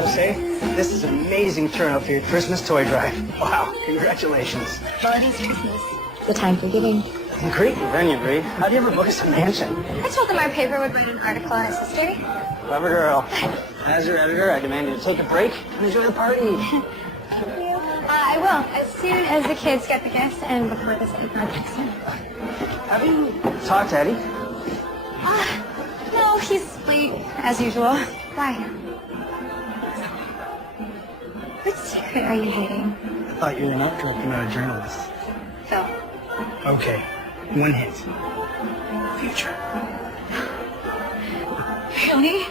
gotta say, this is an amazing turnout for your Christmas toy drive. Wow, congratulations. Well, it is Christmas. The time for giving. Great venue, Bree. How do you ever book us a mansion? I told them our paper would write an article on its history. Clever girl. As your editor, I demand you to take a break and enjoy the party. I will, as soon as the kids get the gifts and before this other project's done. Have you talked to Eddie? No, he's late, as usual. Why? What secret are you hiding? I thought you were an art director, not a journalist. Phil. Okay, one hint. Future. Really?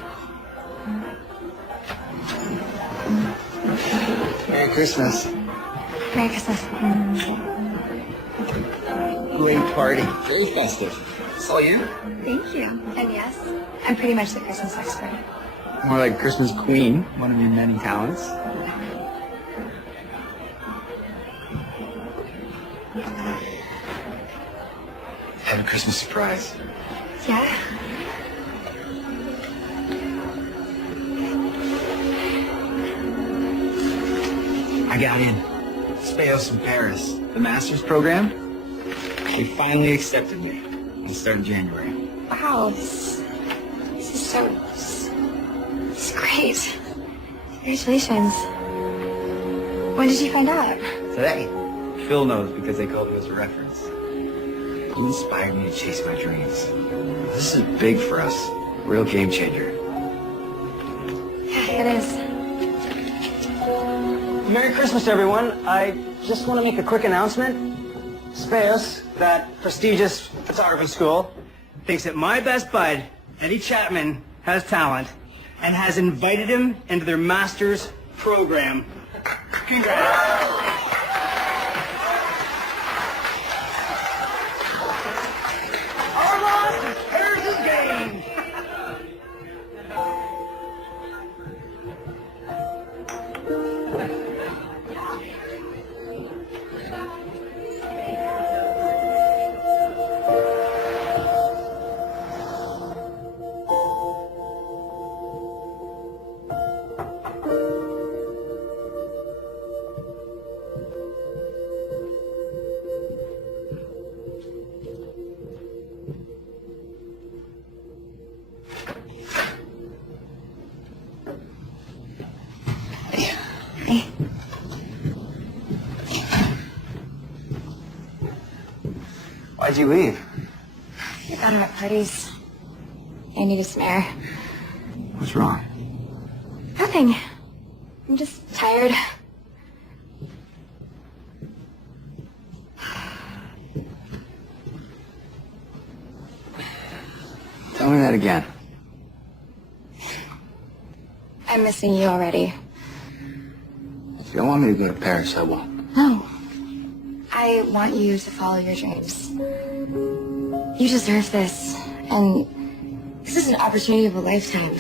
Merry Christmas. Merry Christmas. Great party. Very festive. It's all you? Thank you. And yes, I'm pretty much the Christmas expert. More like Christmas Queen, one of your many talents. Have a Christmas surprise. Yeah? I got in. Speos from Paris. The master's program. They finally accepted me. I'll start in January. Wow, this is great. Congratulations. When did you find out? Today. Phil knows because they called him as a reference. He inspired me to chase my dreams. This is big for us. Real game changer. Yeah, it is. Merry Christmas, everyone. I just want to make a quick announcement. Speos, that prestigious photography school, thinks that my best bud, Eddie Chapman, has talent and has invited him into their master's program. Congrats. Our loss is Paris' gain. Why'd you leave? I got her at parties. I needed some air. What's wrong? Nothing. I'm just tired. Tell me that again. I'm missing you already. If you don't want me to go to Paris, I won't. No. I want you to follow your dreams. You deserve this, and this is an opportunity of a lifetime.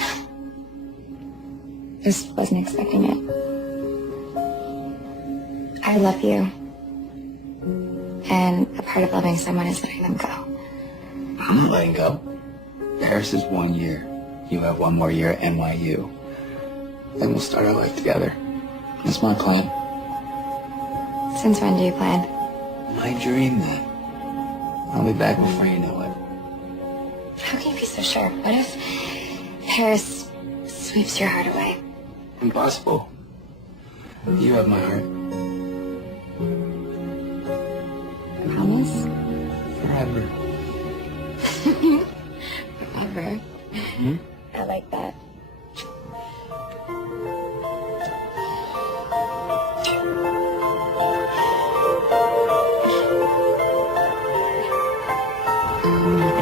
Just wasn't expecting it. I love you, and a part of loving someone is letting them go. I'm not letting go. Paris is 1 year. You have one more year at NYU. Then we'll start our life together. That's my plan. Since when do you plan? My dream, then. I'll be back before you know it. How can you be so sure? What if Paris sweeps your heart away? Impossible. You have my heart. Promise? Forever. Forever. Hmm? I like that.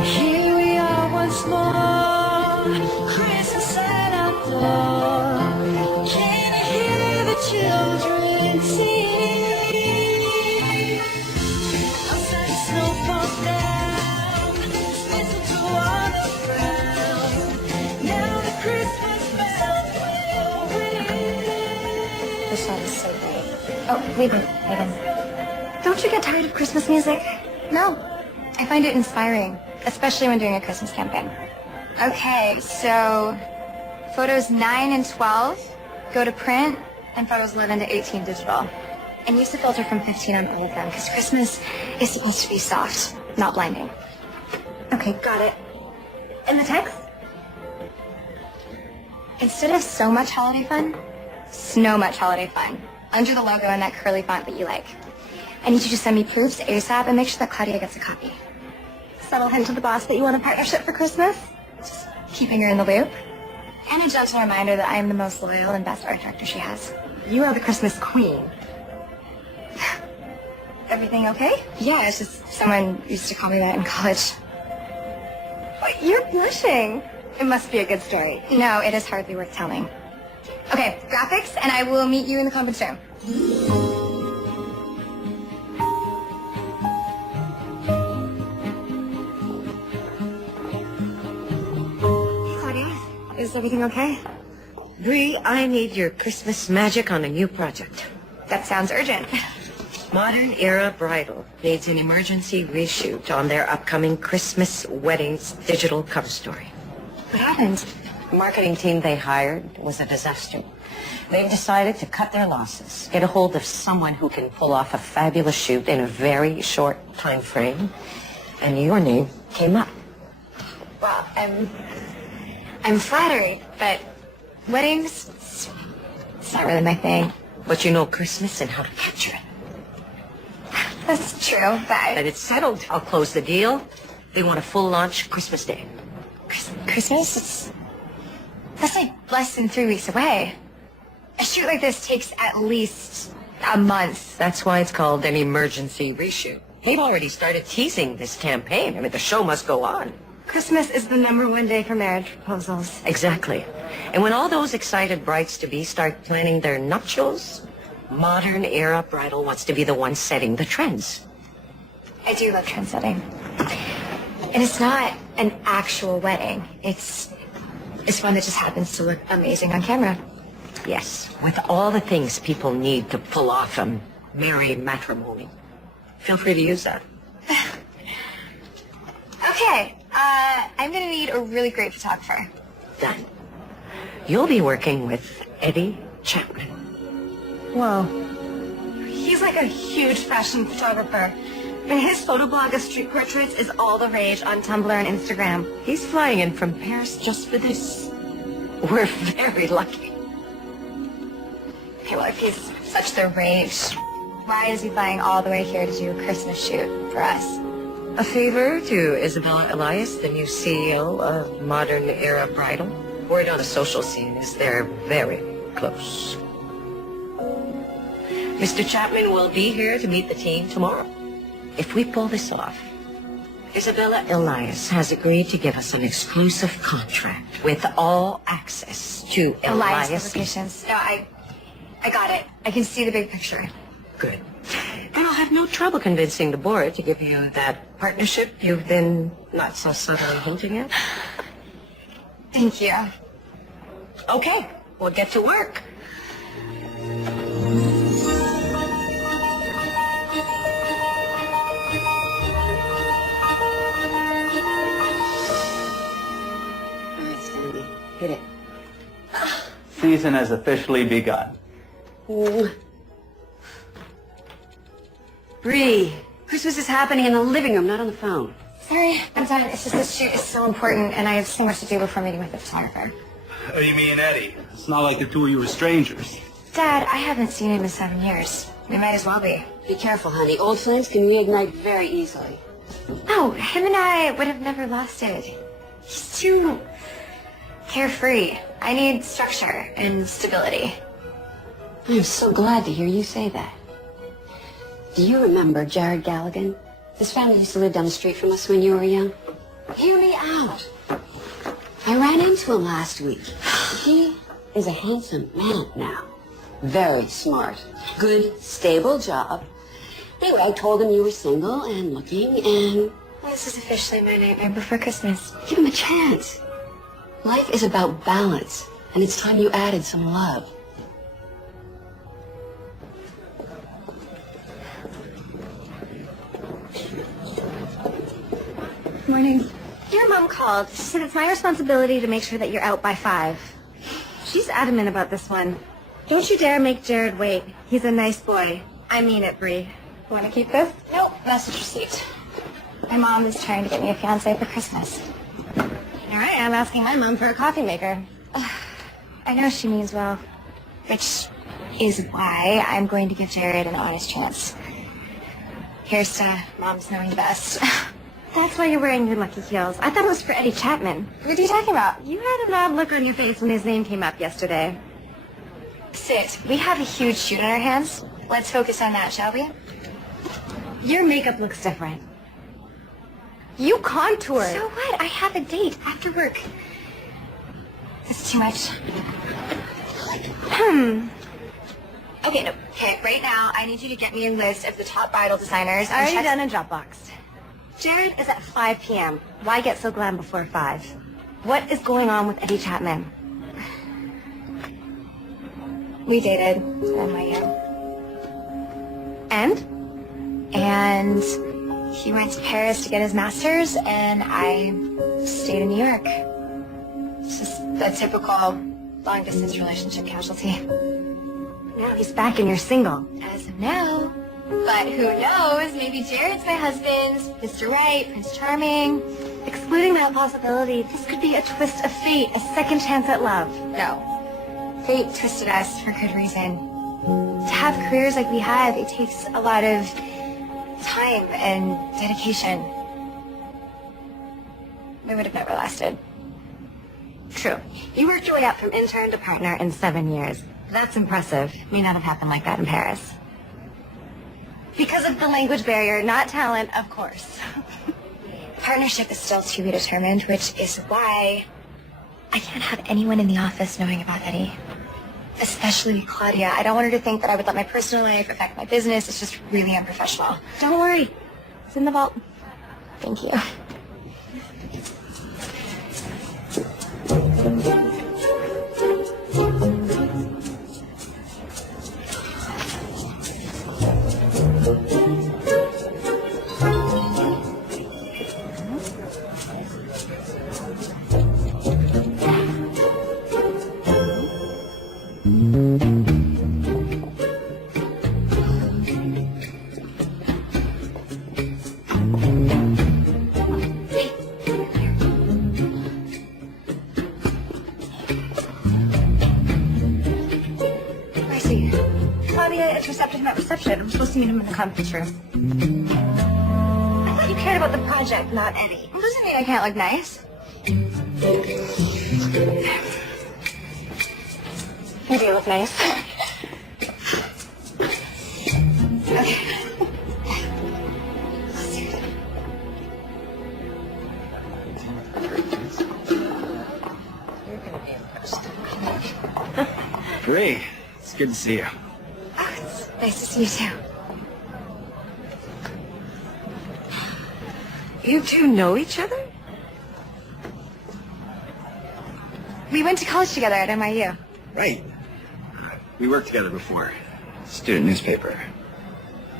Here we are once more, Christmas at our door. Can you hear the children sing? Outside the snow falls down, mistletoe on the ground. Now the Christmas bells will ring. This song is so great. Oh, wait a minute. Don't you get tired of Christmas music? No. I find it inspiring, especially when doing a Christmas campaign. Okay, so photos 9 and 12 go to print, and photos 11 to 18 digital. And use the filter from 15 on all of them, because Christmas is supposed to be soft, not blinding. Okay, got it. And the text? Instead of so much holiday fun, snow much holiday fun. Under the logo in that curly font that you like. I need you to send me proofs ASAP and make sure that Claudia gets a copy. Subtle hint to the boss that you want a partnership for Christmas. Just keeping her in the loop. And a gentle reminder that I am the most loyal and best art director she has. You are the Christmas queen. Everything okay? Yeah, it's just someone used to call me that in college. But you're blushing. It must be a good story. No, it is hardly worth telling. Okay, graphics, and I will meet you in the conference room. Claudia, is everything okay? Bree, I need your Christmas magic on a new project. That sounds urgent. Modern Era Bridal needs an emergency reshoot on their upcoming Christmas weddings digital cover story. What happened? The marketing team they hired was a disaster. They've decided to cut their losses, get a hold of someone who can pull off a fabulous shoot in a very short time frame, and your name came up. Well, I'm flattered, but weddings, it's not really my thing. But you know Christmas and how to capture it. That's true, That but it's settled. I'll close the deal. They want a full launch Christmas Day. Christmas? That's like less than 3 weeks away. A shoot like this takes at least a month. That's why it's called an emergency reshoot. They've already started teasing this campaign. I mean, the show must go on. Christmas is the #1 day for marriage proposals. Exactly. And when all those excited brides-to-be start planning their nuptials, Modern Era Bridal wants to be the one setting the trends. I do love trendsetting. And it's not an actual wedding. It's one that just happens to look amazing on camera. Yes, with all the things people need to pull off a merry matrimony. Feel free to use that. Okay, I'm gonna need a really great photographer. Done. You'll be working with Eddie Chapman. Whoa. He's like a huge fashion photographer. And his photo blog of street portraits is all the rage on Tumblr and Instagram. He's flying in from Paris just for this. We're very lucky. Okay, well, if he's such the rage, why is he flying all the way here to do a Christmas shoot for us? A favor to Isabella Elias, the new CEO of Modern Era Bridal. Word on the social scene is they're very close. Mr. Chapman will be here to meet the team tomorrow. If we pull this off, Isabella Elias has agreed to give us an exclusive contract with all access to Elias Elias. Publications. No, I got it. I can see the big picture. Good. Then I'll have no trouble convincing the board to give you that partnership you've been not so subtly hinting at. Thank you. Okay, we'll get to work. All right, Stanley, hit it. Season has officially begun. Ooh. Bree, Christmas is happening in the living room, not on the phone. Sorry, I'm done. It's just this shoot is so important, and I have so much to do before meeting with the photographer. Oh, you mean Eddie? It's not like the two of you were strangers. Dad, I haven't seen him in 7 years. We might as well be. Be careful, honey. Old flames can reignite very easily. No, him and I would have never lost it. He's too carefree. I need structure and stability. I'm so glad to hear you say that. Do you remember Jared Galligan? His family used to live down the street from us when you were young. Hear me out. I ran into him last week. He is a handsome man now. Very smart. Good, stable job. Anyway, I told him you were single and looking, and Well, this is officially my nightmare before Christmas. give him a chance. Life is about balance, and it's time you added some love. Morning. Your mom called. She said it's my responsibility to make sure that you're out by 5. She's adamant about this one. Don't you dare make Jared wait. He's a nice boy. I mean it, Bree. Want to keep this? Nope. Message received. My mom is trying to get me a fiancé for Christmas. All right, I'm asking my mom for a coffee maker. I know she means well, which is why I'm going to give Jared an honest chance. Here's to Mom's knowing best. That's why you're wearing your lucky heels. I thought it was for Eddie Chapman. What are you talking about? You had an odd look on your face when his name came up yesterday. Sid, we have a huge shoot on our hands. Let's focus on that, shall we? Your makeup looks different. You contoured. So what? I have a date after work. That's too much. Okay, no. Okay, right now, I need you to get me a list of the top bridal designers. I already done a Dropbox. Jared is at 5 p.m. Why get so glam before 5? What is going on with Eddie Chapman? We dated at NYU. And he went to Paris to get his master's, and I stayed in New York. It's just a typical long-distance relationship casualty. Now he's back and you're single. As of now. But who knows? Maybe Jared's my husband, Mr. Right, Prince Charming. Excluding that possibility, this could be a twist of fate, a second chance at love. No. Fate twisted us for good reason. To have careers like we have, it takes a lot of time and dedication. We would have never lasted. True. You worked your way up from intern to partner in 7 years. That's impressive. May not have happened like that in Paris. Because of the language barrier, not talent, of course. Partnership is still to be determined, which is why I can't have anyone in the office knowing about Eddie. Especially Claudia. I don't want her to think that I would let my personal life affect my business. It's just really unprofessional. Don't worry. It's in the vault. Thank you. Claudia is receptive, not reception. I'm supposed to meet him in the conference room. I thought you cared about the project, not Eddie. It doesn't mean I can't look nice. You do look nice. Okay. Bree, it's good to see you. Oh, it's nice to see you too. You two know each other? We went to college together at NYU. Right. We worked together before. Student newspaper.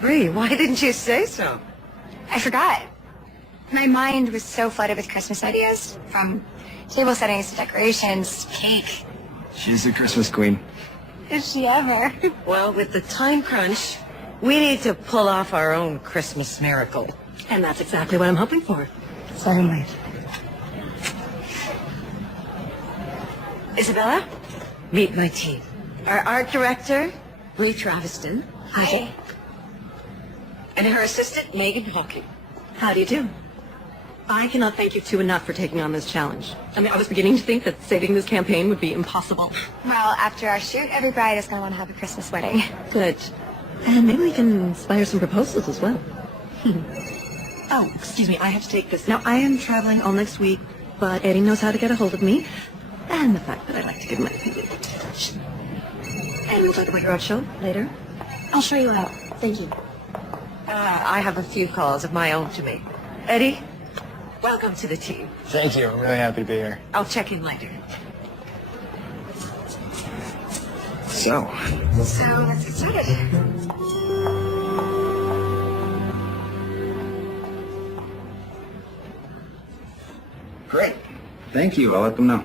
Bree, why didn't you say so? I forgot. My mind was so flooded with Christmas ideas, from table settings to decorations to cake. She's a Christmas queen. Is she ever? Well, with the time crunch, we need to pull off our own Christmas miracle. And that's exactly what I'm hoping for. Certainly. Isabella, meet my team. Our art director, Bree Traviston. Hi. And her assistant, Megan Hawking. How do you do? I cannot thank you two enough for taking on this challenge. I mean, I was beginning to think that saving this campaign would be impossible. Well, after our shoot, every bride is going to want to have a Christmas wedding. Good. And maybe we can inspire some proposals as well. Oh, excuse me, I have to take this. Now, I am traveling all next week, but Eddie knows how to get a hold of me, and the fact that I like to give my opinion attention. And we'll talk about your art show later. I'll show you out. Thank you. I have a few calls of my own to make. Eddie, welcome to the team. Thank you. I'm really happy to be here. I'll check in later. So, So, let's get started. great. Thank you. I'll let them know.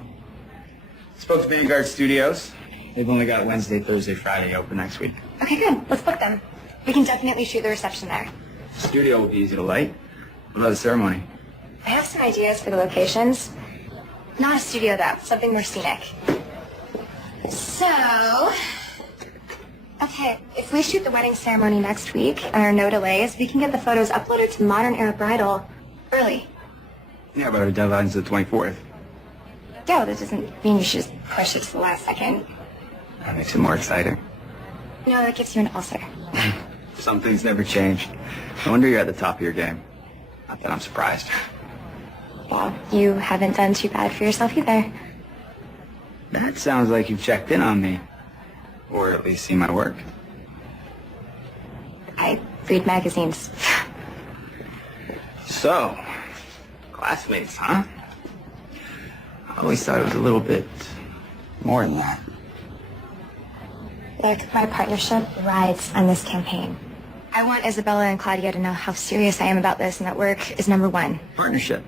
Spoke to Vanguard Studios. They've only got Wednesday, Thursday, Friday open next week. Okay, good. Let's book them. We can definitely shoot the reception there. Studio will be easy to light. What about the ceremony? I have some ideas for the locations. Not a studio, though. Something more scenic. So... Okay, if we shoot the wedding ceremony next week and there are no delays, we can get the photos uploaded to Modern Era Bridal early. Yeah, but our deadline's the 24th. Yeah, well, that doesn't mean you should just push it to the last second. That makes it more exciting. No, that gives you an ulcer. Some things never change. No wonder you're at the top of your game. Not that I'm surprised. Well, you haven't done too bad for yourself either. That sounds like you've checked in on me. Or at least seen my work. I read magazines. So, classmates, huh? I always thought it was a little bit more than that. Look, my partnership rides on this campaign. I want Isabella and Claudia to know how serious I am about this and that work is number one. Partnership.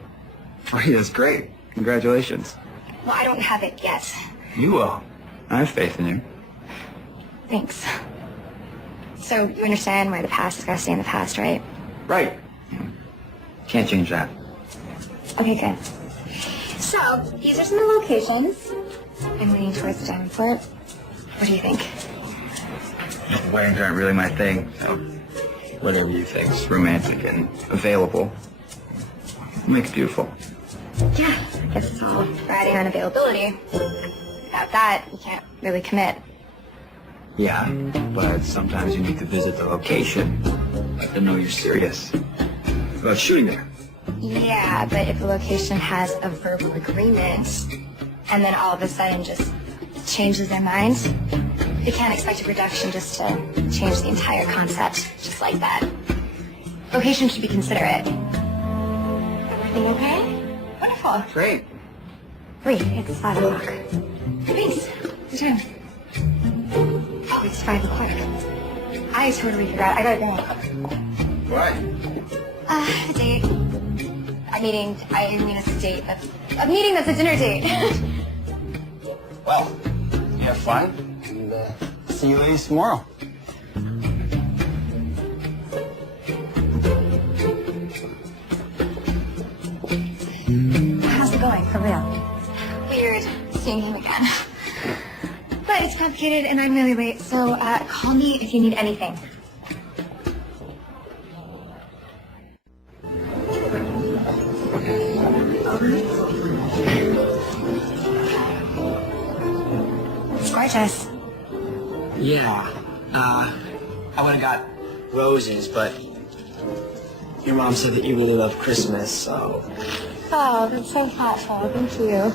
Oh, yeah, that's great. Congratulations. Well, I don't have it yet. You will. I have faith in you. Thanks. So, you understand why the past has got to stay in the past, right? Right. Can't change that. Okay, good. So, these are some of the locations. I'm leaning towards the diamond fort. What do you think? Weddings aren't really my thing, so whatever you think's romantic and available, make it beautiful. Yeah, I guess it's all riding on availability. Without that, you can't really commit. Yeah, but sometimes you need to visit the location. Let them know you're serious about shooting there. Yeah, but if the location has a verbal agreement, and then all of a sudden just changes their minds, you can't expect a production just to change the entire concept just like that. Location should be considerate. Everything okay? Wonderful. Great. Wait, it's 5 o'clock. Thanks. Good time. Oh, it's 5 o'clock. I totally forgot. I gotta go. What? A date. I mean it's a date. A meeting that's a dinner date. Well, you have fun, and see you ladies tomorrow. How's it going, for real? Weird seeing him again. But it's complicated and I'm really late, so call me if you need anything. It's gorgeous. Yeah. I would have got roses, but your mom said that you really love Christmas, so... Oh, that's so thoughtful. Thank you.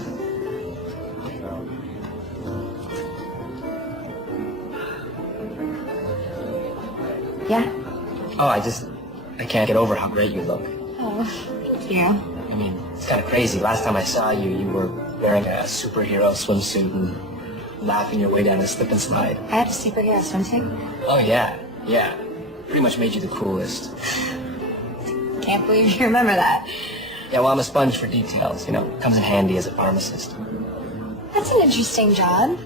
Yeah? Oh, I can't get over how great you look. Oh, thank you. I mean, it's kind of crazy. Last time I saw you, you were wearing a superhero swimsuit and laughing your way down a slip and slide. I had a superhero swimsuit. Oh, yeah. Pretty much made you the coolest. Can't believe you remember that. Yeah, well, I'm a sponge for details, you know. Comes in handy as a pharmacist. That's an interesting job.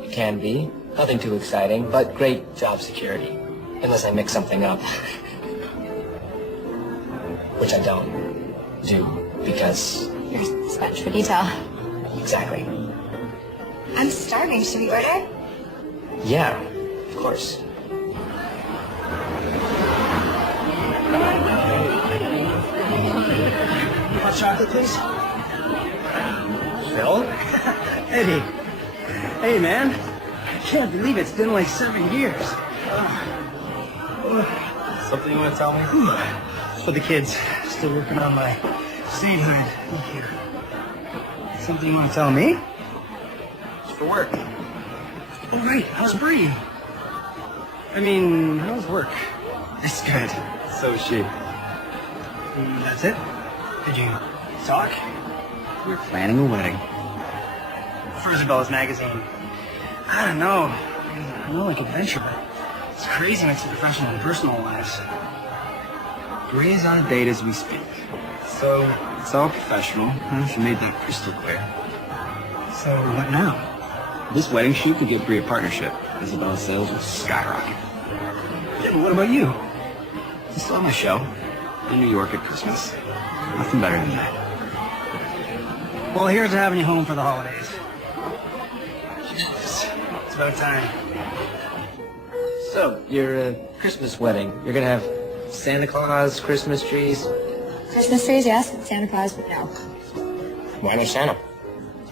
It can be. Nothing too exciting, but great job security. Unless I mix something up. Which I don't do, because... You're a sponge for detail. Exactly. I'm starving. Should we order? Yeah, of course. Hot chocolate, please. Phil? Eddie. Hey, man. I can't believe it's been like 7 years. Something you want to tell me? For the kids. Still working on my sainthood. Thank you. Something you want to tell me? It's for work. Oh, right. How's Bree? I mean, how's work? It's good. So is she. That's it? Did you talk? We're planning a wedding. For Isabella's magazine. I don't know. I know like adventure, but it's crazy mixing professional and personal lives. Bree's on a date as we speak. So, it's all professional. Huh? She made that crystal clear. So what now? This wedding shoot could get Brie a partnership. Isabella's sales will skyrocket. Yeah, but what about you? I still have my show in New York at Christmas. Nothing better than that. Well, here's to having you home for the holidays. It's about time. So, your Christmas wedding, you're gonna have Santa Claus, Christmas trees? Christmas trees, yes. Santa Claus, but no. Why no Santa?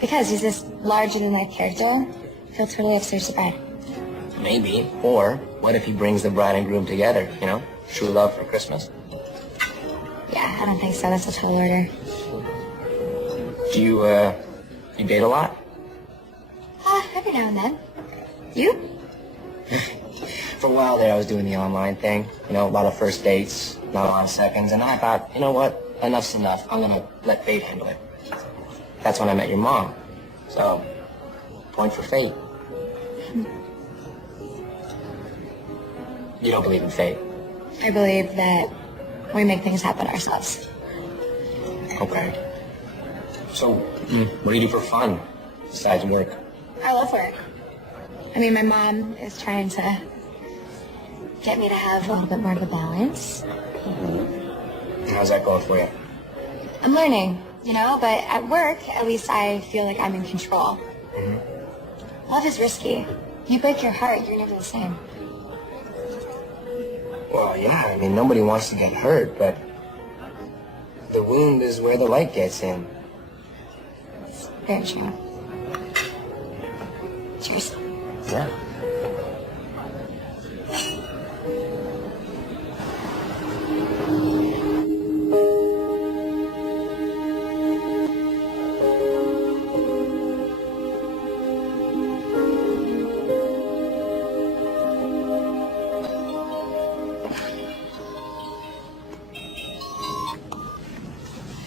Because he's this larger-than-life character. He'll totally upstage the bride. Maybe. Or, what if he brings the bride and groom together, you know? True love for Christmas. Yeah, I don't think so. That's a tall order. Do you date a lot? Every now and then. You? For a while there, I was doing the online thing. You know, a lot of first dates, not a lot of seconds. And then I thought, you know what? Enough's enough. I'm gonna let fate handle it. That's when I met your mom. So, point for fate. You don't believe in fate? I believe that we make things happen ourselves. Okay. So, what do you do for fun besides work? I love work. I mean, my mom is trying to get me to have a little bit more of a balance. How's that going for you? I'm learning, you know, but at work, at least I feel like I'm in control. Love is risky. You break your heart, you're never the same. Well, yeah, I mean, nobody wants to get hurt, but the wound is where the light gets in. Very true. Cheers. Yeah.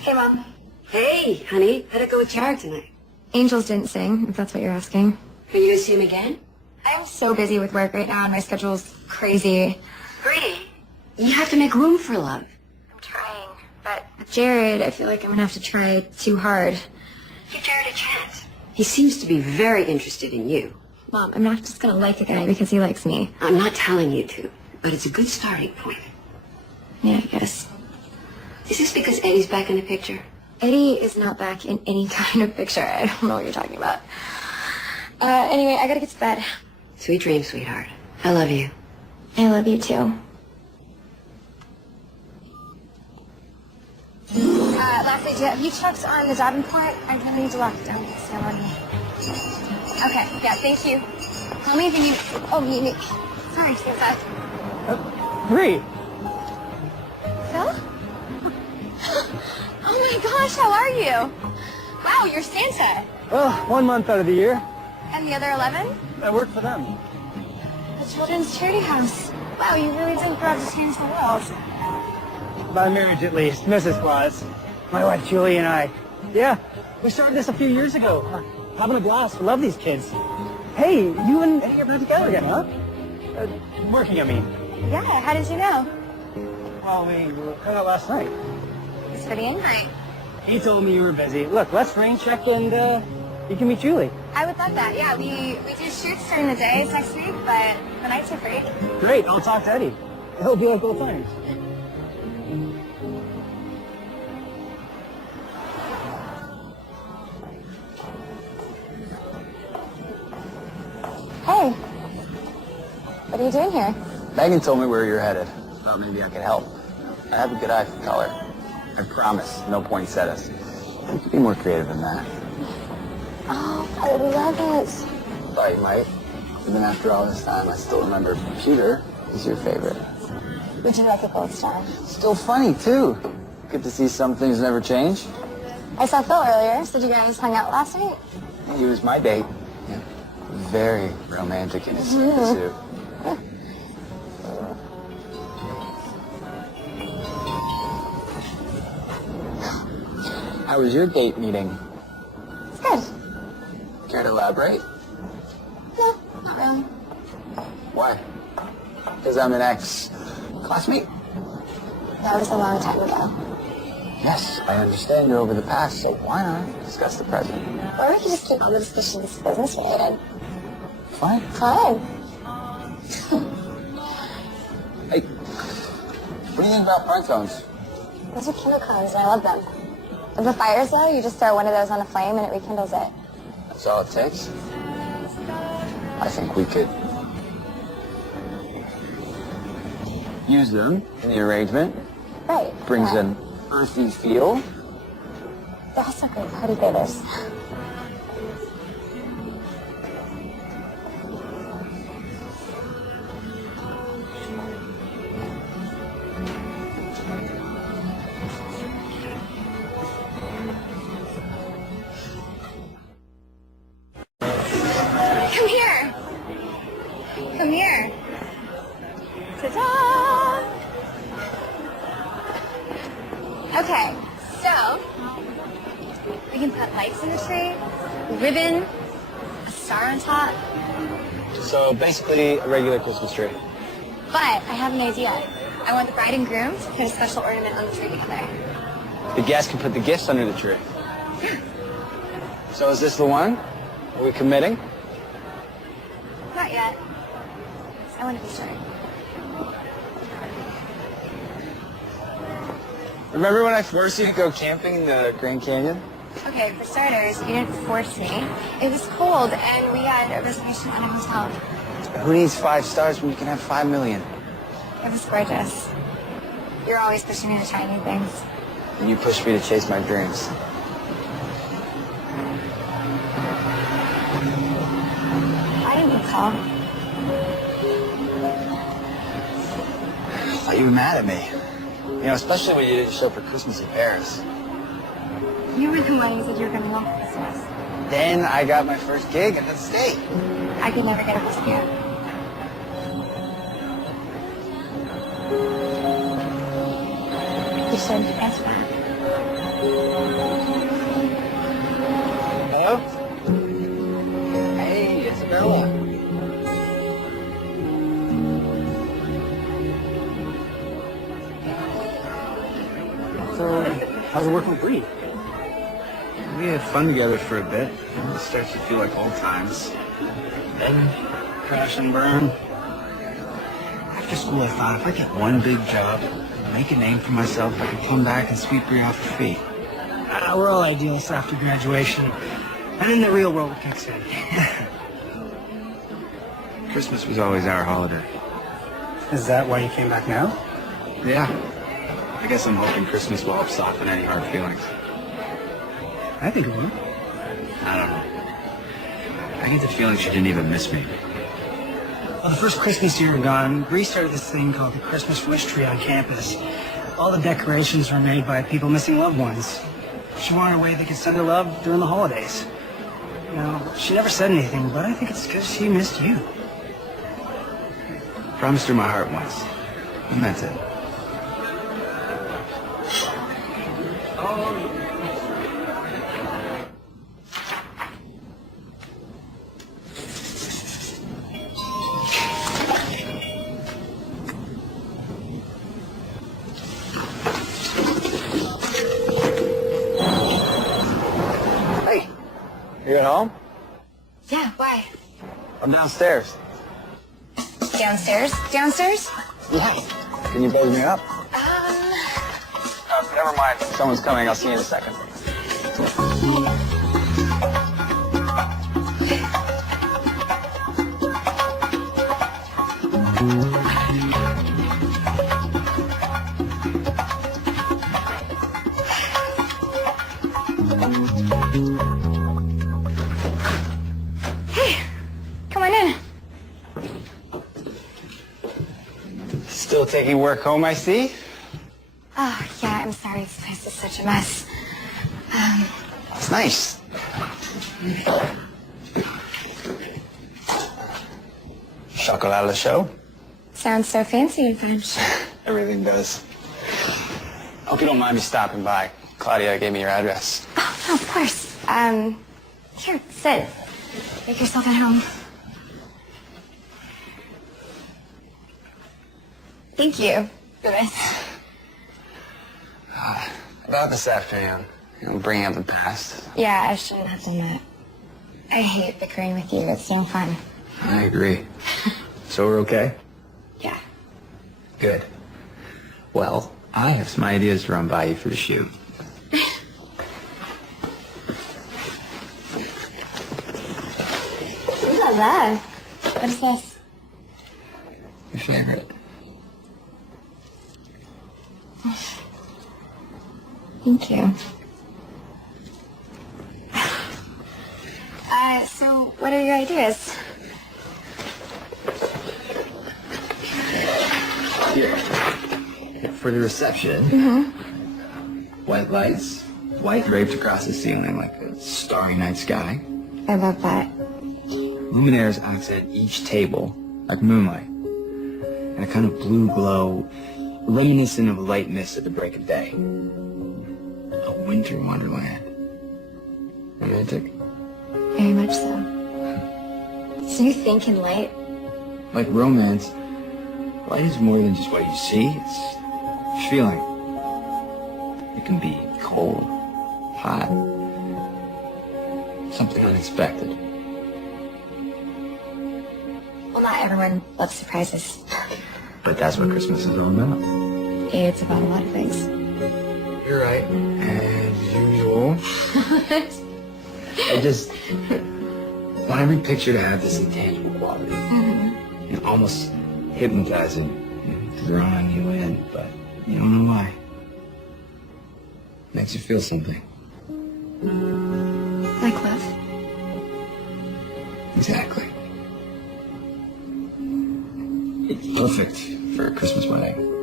Hey, Mom. Hey, honey, how'd it go with Jared tonight? Angels didn't sing, if that's what you're asking. Are you gonna see him again? I'm so busy with work right now, and my schedule's crazy. Greedy. You have to make room for love. I'm trying, but with Jared, I feel like I'm gonna have to try too hard. Give Jared a chance. He seems to be very interested in you. Mom, I'm not just gonna like a guy because he likes me. I'm not telling you to, but it's a good starting point. Yeah, I guess. Is this because Eddie's back in the picture? Eddie is not back in any kind of picture. I don't know what you're talking about. Anyway, I gotta get to bed. Sweet dreams, sweetheart. I love you. I love you too. Lastly, have you checked on the Davenport? I really need to lock it down with the ceremony. Okay, yeah, thank you. Call me if you need... Oh, you need... Sorry, what's that? Brie! Phil? Oh my gosh, how are you? Wow, you're Santa. Well, 1 month out of the year. And the other 11? I work for them. The Children's Charity House. Wow, you really did go out to change the world. By marriage, at least. Mrs. Claus. My wife, Julie, and I. Yeah, we started this a few years ago. Having a blast. We love these kids. Hey, you and Eddie are back together again, huh? Working, I mean. Yeah, how did you know? Well, we hung out last night. It's for the invite. He told me you were busy. Look, let's rain check and you can meet Julie. I would love that, yeah. We do shoots during the days next week, but the nights are free. Great, I'll talk to Eddie. It'll be like old times. Hey, what are you doing here? Megan told me where you're headed. Thought maybe I could help. I have a good eye for color. I promise, no poinsettias. You could be more creative than that. Oh, I love it. Thought you might. Even after all this time, I still remember Peter is your favorite. Would you like a gold star? Still funny, too. Good to see some things never change. I saw Phil earlier. So did you guys hang out last night? He was my date. Yeah. Very romantic in his suit. How was your date meeting? It's good. Care to elaborate? No, not really. Why? Because I'm an ex-classmate? That was a long time ago. Yes, I understand you're over the past, so why not discuss the present? Or we could just keep all the discussions business related. Fine. Fine. Hey, what do you think about pine cones? Those are candle cones, and I love them. If the fire's low, you just throw one of those on a flame and it rekindles it. That's all it takes? I think we could use them in the arrangement. Right. Brings yeah. an earthy feel. They're also great party favors. Come here. Come here. Ta-da! Okay, so we can put lights in the tree, ribbon, a star on top. So basically a regular Christmas tree. But I have an idea. I want the bride and groom to put a special ornament on the tree together. The guests can put the gifts under the tree. So is this the one? Are we committing? Not yet. I want to be sure. Remember when I forced you to go camping in the Grand Canyon? Okay, for starters, you didn't force me. It was cold, and we had a reservation on a hotel. Who needs 5 stars when you can have 5 million? It was gorgeous. You're always pushing me to try new things. And you pushed me to chase my dreams. I didn't recall. I thought you were mad at me. You know, especially when you didn't show up for Christmas in Paris. You were the one who said you were coming home for Christmas. Then I got my first gig at the state. I could never get up with you. You should ask that. Hello? Hey, it's Bella. So, how's it working with Bree? We had fun together for a bit. It starts to feel like old times. Then, crash and burn. After school, I thought if I get one big job, make a name for myself, I could come back and sweep Bree off her feet. We're all idealists after graduation. And then the real world kicks in. Christmas was always our holiday. Is that why you came back now? Yeah. I guess I'm hoping Christmas will help soften any hard feelings. I think it will. I don't know. I get the feeling she didn't even miss me. Well, the first Christmas you were gone, Bree started this thing called the Christmas Wish Tree on campus. All the decorations were made by people missing loved ones. She wanted a way they could send her love during the holidays. You know, she never said anything, but I think it's because she missed you. Promised her my heart once. And that's it. Hey, you at home? Yeah, why? I'm downstairs. Downstairs? Downstairs? Yeah. Can you buzz me up? Never mind. Someone's coming. I'll see you in a second. Hey, come on in. Still taking work home, I see? Oh, yeah, I'm sorry. This place is such a mess. That's nice. Chocolat le show? Sounds so fancy and French. Everything does. Hope you don't mind me stopping by. Claudia gave me your address. Oh, no, of course. Here, sit. Make yourself at home. Thank you for this. About this afternoon, bringing up the past. Yeah, I shouldn't have done that. I hate bickering with you. It's no fun. I agree. So we're okay? Yeah. Good. Well, I have some ideas to run by you for the shoot. Ooh la la. What is this? Your favorite. Thank you. So what are your ideas? For the reception, white lights, white draped across the ceiling like a starry night sky. I love that. Luminaires accent each table like moonlight, and a kind of blue glow reminiscent of a light mist at the break of day. A winter wonderland. Romantic? Very much so. So you think in light? Like romance, light is more than just what you see, it's feeling. It can be cold, hot, something unexpected. Well, not everyone loves surprises. But that's what Christmas is all about. It's about a lot of things. You're right. As usual. I just want every picture to have this intangible quality. And almost hypnotizing, drawing you in, but you don't know why. Makes you feel something. Like love. Exactly. It's perfect for a Christmas wedding.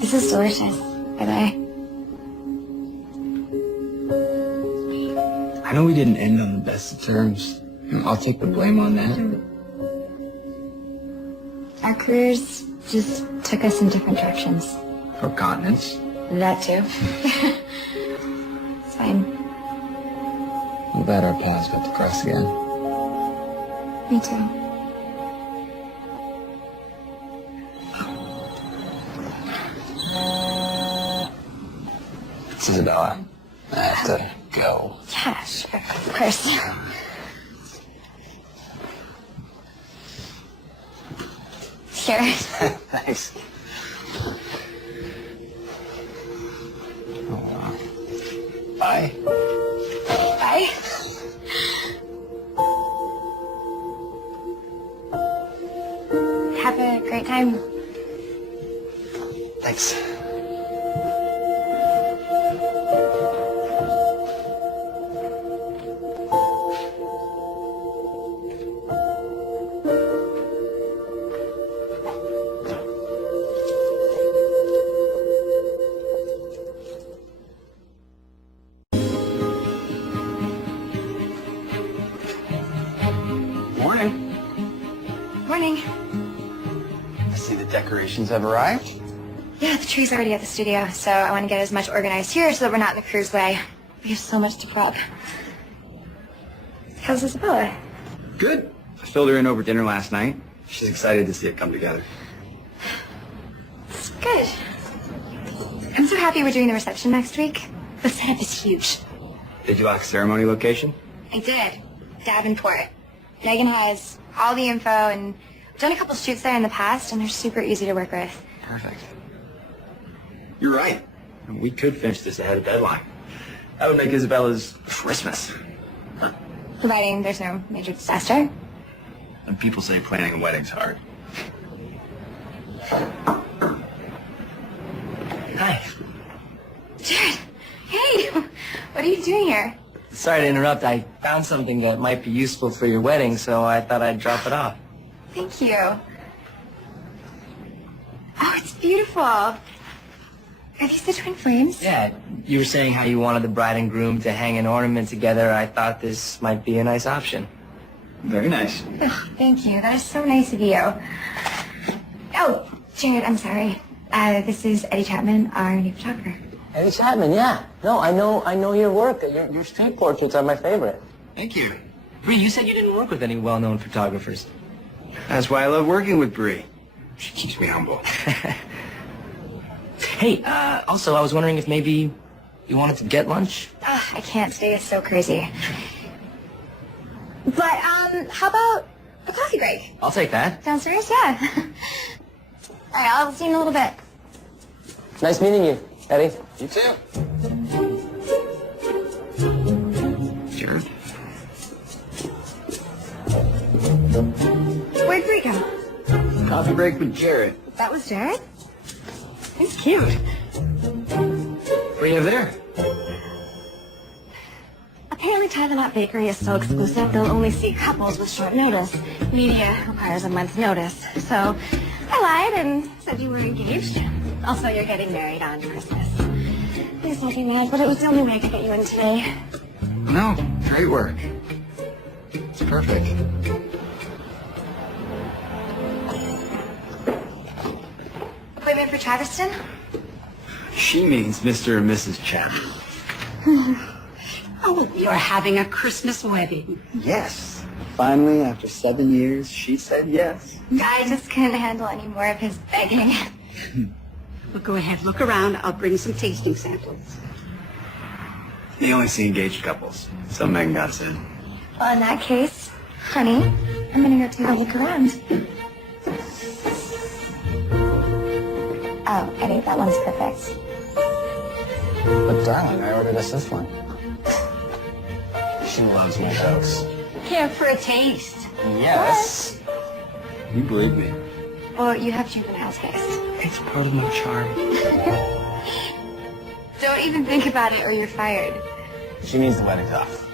This is delicious, by the way. I know we didn't end on the best of terms. I'll take the blame on that. Our careers just took us in different directions. Or continents. That too. It's fine. I'm glad our paths got to cross again. Me too. Isabella, I have to go. Yeah, sure. Of course. Sure. Thanks. Bye. Bye. Have a great time. Thanks. Morning. Morning. I see the decorations have arrived. Yeah, the tree's already at the studio, so I want to get as much organized here so that we're not in the crew's way. We have so much to prep. How's Isabella? Good. I filled her in over dinner last night. She's excited to see it come together. Good. I'm so happy we're doing the reception next week. The setup is huge. Did you lock a ceremony location? I did. Davenport. Megan has all the info, and I've done a couple shoots there in the past, and they're super easy to work with. Perfect. You're right. We could finish this ahead of deadline. That would make Isabella's Christmas. Providing there's no major disaster. And people say planning a wedding's hard. Hi. Jared, hey, what are you doing here? Sorry to interrupt. I found something that might be useful for your wedding, so I thought I'd drop it off. Thank you. Oh, it's beautiful. Are these the twin flames? Yeah, you were saying how you wanted the bride and groom to hang an ornament together. I thought this might be a nice option. Very nice. Oh, thank you. That is so nice of you. Oh, Jared, I'm sorry. This is Eddie Chapman, our new photographer. Eddie Chapman, yeah. No, I know your work. Your street portraits are my favorite. Thank you. Bree, you said you didn't work with any well-known photographers. That's why I love working with Bree. She keeps me humble. Hey, also, I was wondering if maybe you wanted to get lunch? I can't. Today is so crazy. But, how about a coffee break? I'll take that. Downstairs? Yeah. All right, I'll see you in a little bit. Nice meeting you, Eddie. You too. Jared? Where'd Bree go? Coffee break with Jared. That was Jared? He's cute. What do you have there? Apparently Tyler Knot Bakery is so exclusive, they'll only see couples with short notice. Media requires a month's notice. So I lied and said you were engaged. Also, you're getting married on Christmas. Please don't be mad, but it was the only way I could get you in today. No, great work. It's perfect. Appointment for Traviston? She means Mr. and Mrs. Chapman. Oh, you're having a Christmas wedding. Yes. Finally, after 7 years, she said yes. I just couldn't handle any more of his begging. Well, go ahead, look around. I'll bring some tasting samples. They only see engaged couples. So Megan got us in. Well, in that case, honey, I'm gonna go take a look around. Oh, Eddie, that one's perfect. But darling, I ordered us this one. She loves my jokes. Care for a taste? Yes. You believe me. Well, you have juvenile taste. It's part of my charm. Don't even think about it or you're fired. She means the wedding's off.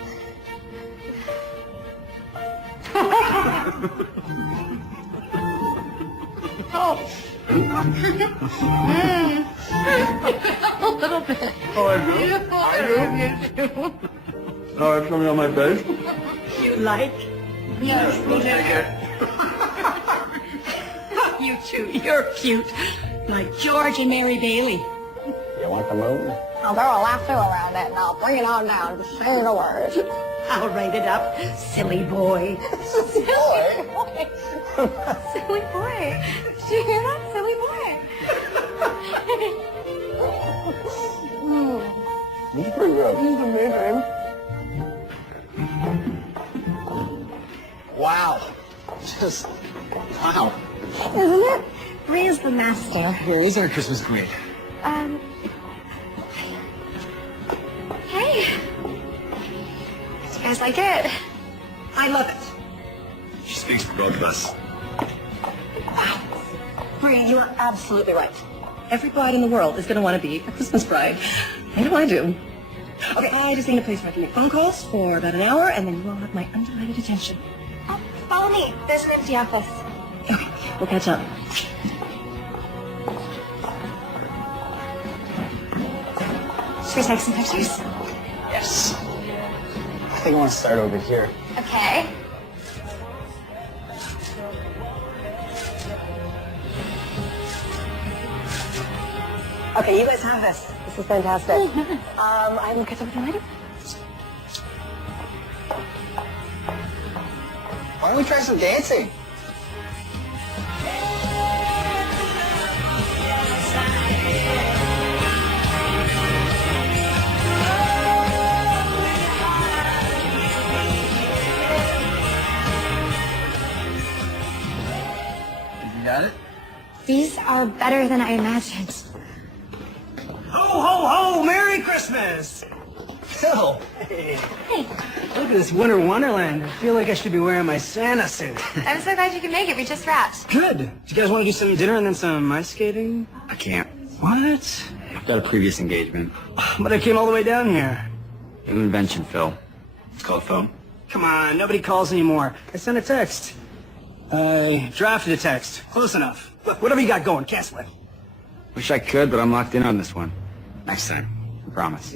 A little bit. Oh, it's coming on my face? You like? Yes, we do. You two, you're cute. Like George and Mary Bailey. You want the moon? I'll throw a lasso around it and I'll bring it on down. Just say the word. I'll write it up. Silly boy. Silly boy. Silly boy. Did you hear that? Silly boy. This is pretty good. He's amazing. Wow. Just, wow. Isn't it? Bree is the master. Here, here's our Christmas great. Hey. Do you guys like it? I love it. She speaks for both of us. Bree, you are absolutely right. Every bride in the world is going to want to be a Christmas bride. What do I do? Okay, I just need a place where I can make phone calls for about an hour, and then you all have my undivided attention. Oh, follow me. There's an empty office. Okay, we'll catch up. Should we take some pictures? Yes. I think I want to start over here. Okay. Okay, you guys have this. This is fantastic. I will catch up with you later. Why don't we try some dancing? You got it? These are better than I imagined. Ho, ho, ho! Merry Christmas! Phil! Hey. Look at this winter wonderland. I feel like I should be wearing my Santa suit. I'm so glad you could make it. We just wrapped. Good. Do you guys want to do some dinner and then some ice skating? I can't. What? I've got a previous engagement. But I came all the way down here. New invention, Phil. It's called phone. Come on, nobody calls anymore. I sent a text. I drafted a text. Close enough. Look, whatever you got going, cancel it. Wish I could, but I'm locked in on this one. Next time. I promise.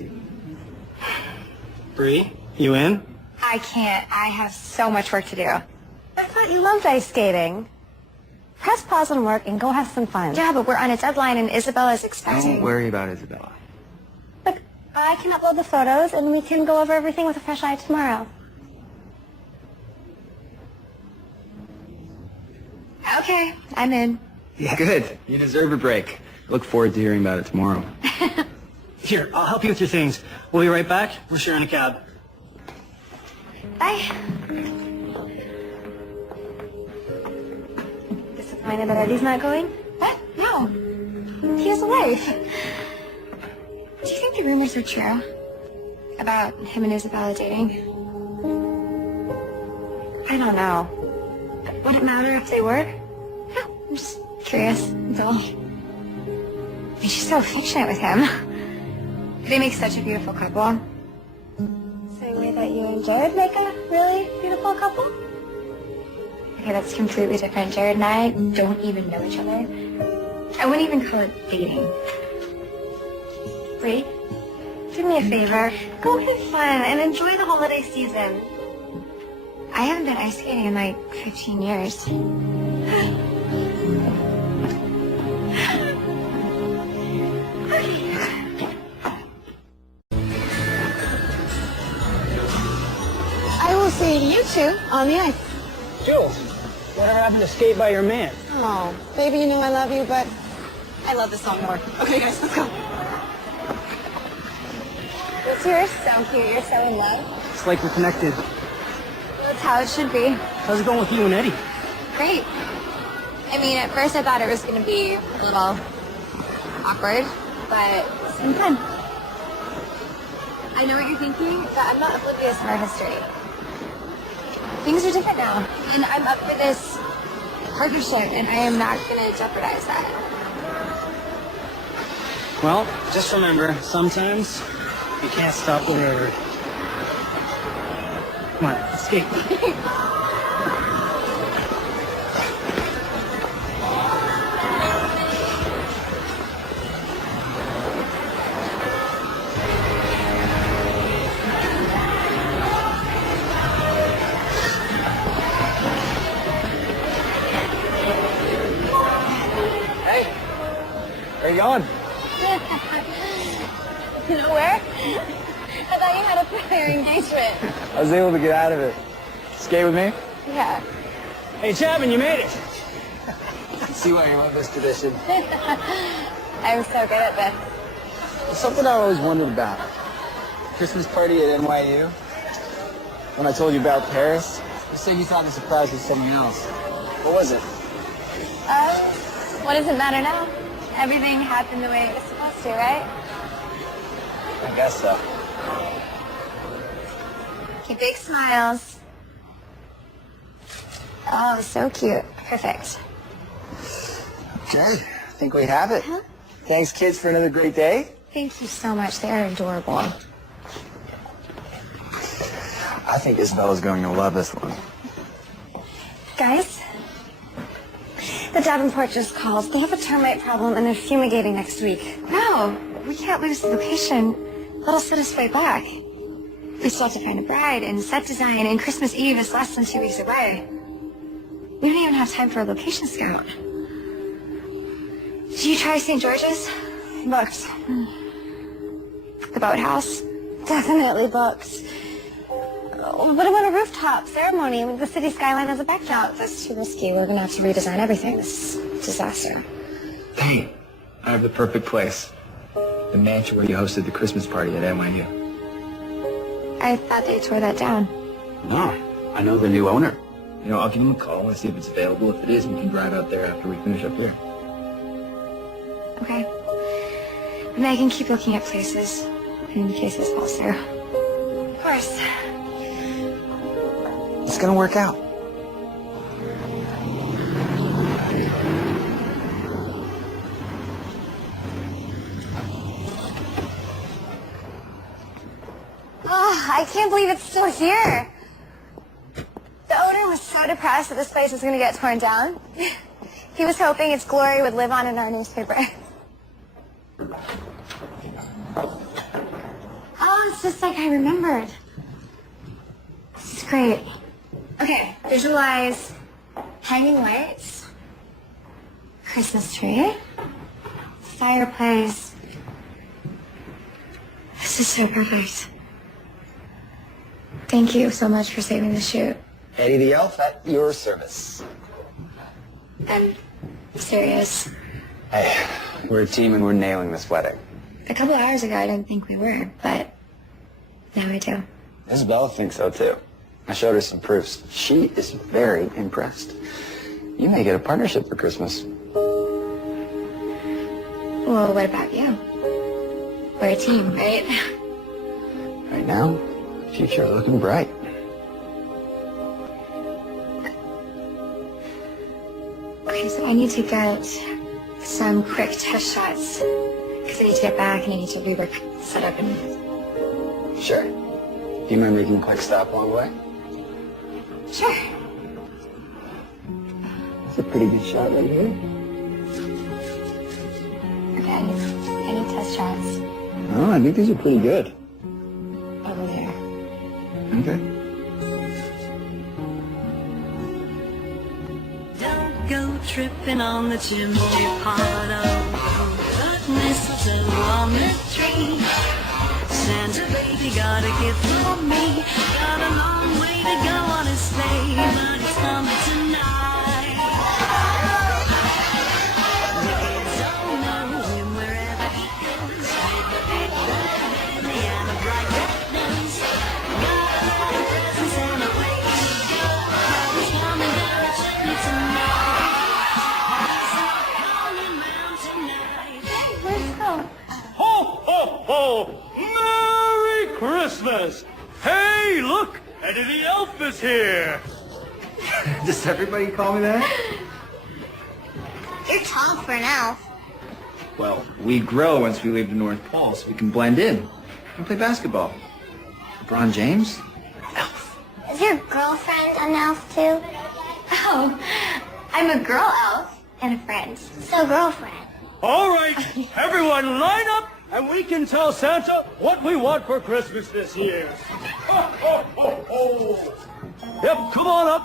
Bree, you in? I can't. I have so much work to do. I thought you loved ice skating. Press pause on work and go have some fun. Yeah, but we're on a deadline and Isabella's expecting. Don't worry about Isabella. Look, I can upload the photos and we can go over everything with a fresh eye tomorrow. Okay, I'm in. Yeah. Good. You deserve a break. Look forward to hearing about it tomorrow. Here, I'll help you with your things. We'll be right back. We're sharing a cab. Bye. disappointed that Eddie's not going? What? No. He has a wife. Do you think the rumors are true? About him and Isabella dating? I don't know. Would it matter if they were? No, I'm just curious, that's all. I mean, she's so affectionate with him. They make such a beautiful couple. Same way that you and Jared make a really beautiful couple? Okay, that's completely different. Jared and I don't even know each other. I wouldn't even call it dating. Wait, do me a favor. Go have fun and enjoy the holiday season. I haven't been ice skating in like 15 years. I will see you two on the ice. Jules, what happened to skate by your man? Oh, baby, you know I love you, but I love this song more. Okay, guys, let's go. You're so cute. You're so in love. It's like we're connected. That's how it should be. How's it going with you and Eddie? Great. I mean, at first I thought it was going to be a little awkward, but it's been fun. I know what you're thinking, but I'm not oblivious to our history. Things are different now, and I'm up for this partnership, and I am not going to jeopardize that. Well, just remember, sometimes you can't stop the river. Come on, let's skate. Hey, where you going? Nowhere? I thought you had a prior engagement. I was able to get out of it. Skate with me? Yeah. Hey, Chapman, you made it. See why you love this tradition. I'm so good at this. There's something I always wondered about. Christmas party at NYU. When I told you about Paris, you said you thought the surprise was something else. What was it? What does it matter now? Everything happened the way it was supposed to, right? I guess so. Keep big smiles. Oh, so cute. Perfect. Okay, I think we have it. Thanks, kids, for another great day. Thank you so much. They are adorable. I think Isabella's going to love this one. Guys, the Davenport just called. They have a termite problem and they're fumigating next week. No, we can't lose the location. That'll set us way back. We still have to find a bride and set design, and Christmas Eve is less than 2 weeks away. We don't even have time for a location scout. Did you try St. George's? Booked. The boathouse? Definitely booked. What about a rooftop ceremony with the city skyline as a backdrop? That's too risky. We're going to have to redesign everything. This is a disaster. Hey, I have the perfect place. The mansion where you hosted the Christmas party at NYU. I thought they tore that down. No, I know the new owner. You know, I'll give him a call and see if it's available. If it is, we can drive out there after we finish up here. Okay. And I can keep looking at places in case this falls through. Of course. It's gonna work out. Oh, I can't believe it's still here. The owner was so depressed that this place was going to get torn down. He was hoping its glory would live on in our newspaper. Oh, it's just like I remembered. This is great. Okay, visualize hanging lights, Christmas tree, fireplace. This is so perfect. Thank you so much for saving the shoot. Eddie the Elf at your service. I'm serious. Hey, we're a team and we're nailing this wedding. A couple hours ago, I didn't think we were, but now I do. Isabella thinks so too. I showed her some proofs. She is very impressed. You may get a partnership for Christmas. Well, what about you? We're a team, right? Right now, future looking bright. Okay, so I need to get some quick test shots. Because I need to get back and I need to rework setup and... Sure. Do you mind making a quick stop along the way? Sure. That's a pretty good shot right here. Okay, I need test shots. Oh, I think these are pretty good. Over there. Okay. Don't go tripping on the chimney pot. Oh, put mistletoe on the tree. Santa baby got a gift for me. Got a long way to go on his sleigh, but it's coming tonight. The kids all know him wherever he goes. With the big red and a bright red nose. Got a lot of presents and away we go. It's coming down the chimney tonight. It's all coming round tonight. Let's go. Ho, ho, ho! Merry Christmas! Hey, look! Eddie the Elf is here! Does everybody call me that? You're tall for an elf. Well, we grow once we leave the North Pole so we can blend in and play basketball. LeBron James? Elf. Is your girlfriend an elf too? Oh, I'm a girl elf and a friend. So girlfriend. All right, everyone line up and we can tell Santa what we want for Christmas this year. Ho, ho, ho, ho! Yep, come on up.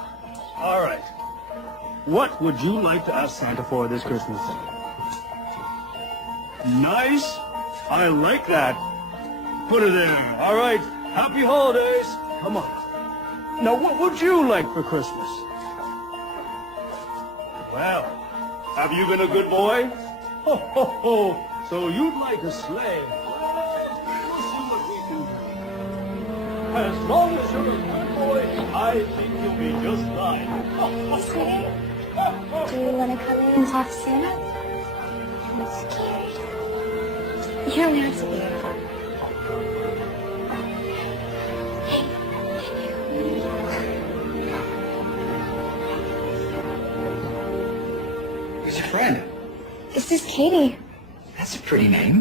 All right. What would you like to ask Santa for this Christmas? Nice. I like that. Put it there. All right. Happy holidays. Come on. Now, what would you like for Christmas? Well, have you been a good boy? Ho, ho, ho. So you'd like a sleigh? We'll see what we can do. As long as you're a good boy, I think you'll be just fine. Ho, ho, ho, ho. Do you want to come in and talk to Santa? I'm scared. You don't have to be. Who's your friend? This is Katie. That's a pretty name.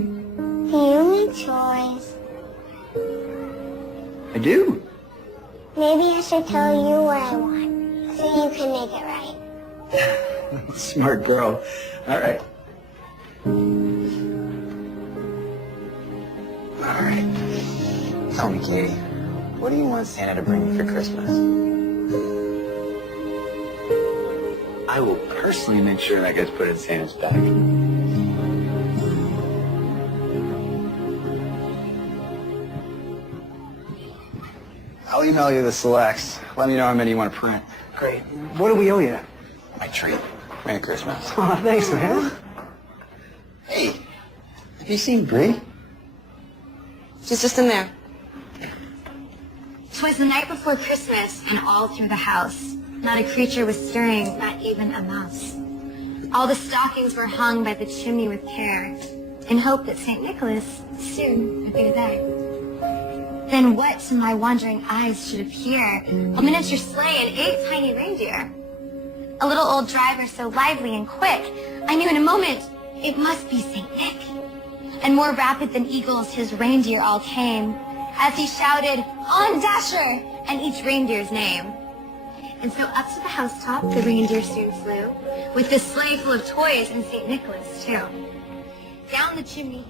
Do you make toys? I do. Maybe I should tell you what I want, so you can make it right. Smart girl. All right. All right. Tell me, Katie, what do you want Santa to bring you for Christmas? I will personally make sure that gets put in Santa's bag. I'll email you the selects. Let me know how many you want to print. Great. What do we owe you? My treat. Merry Christmas. Oh, thanks, man. Hey, have you seen Bree? She's just in there. 'Twas the night before Christmas, and all through the house, not a creature was stirring, not even a mouse. All the stockings were hung by the chimney with care, in hope that St. Nicholas soon would be there. Then what to my wandering eyes should appear? A miniature sleigh and 8 tiny reindeer. A little old driver so lively and quick, I knew in a moment it must be St. Nick. And more rapid than eagles his reindeer all came, as he shouted, "On Dasher!" and each reindeer's name. And so up to the housetop the reindeer soon flew, with the sleigh full of toys and St. Nicholas too. Down the chimney.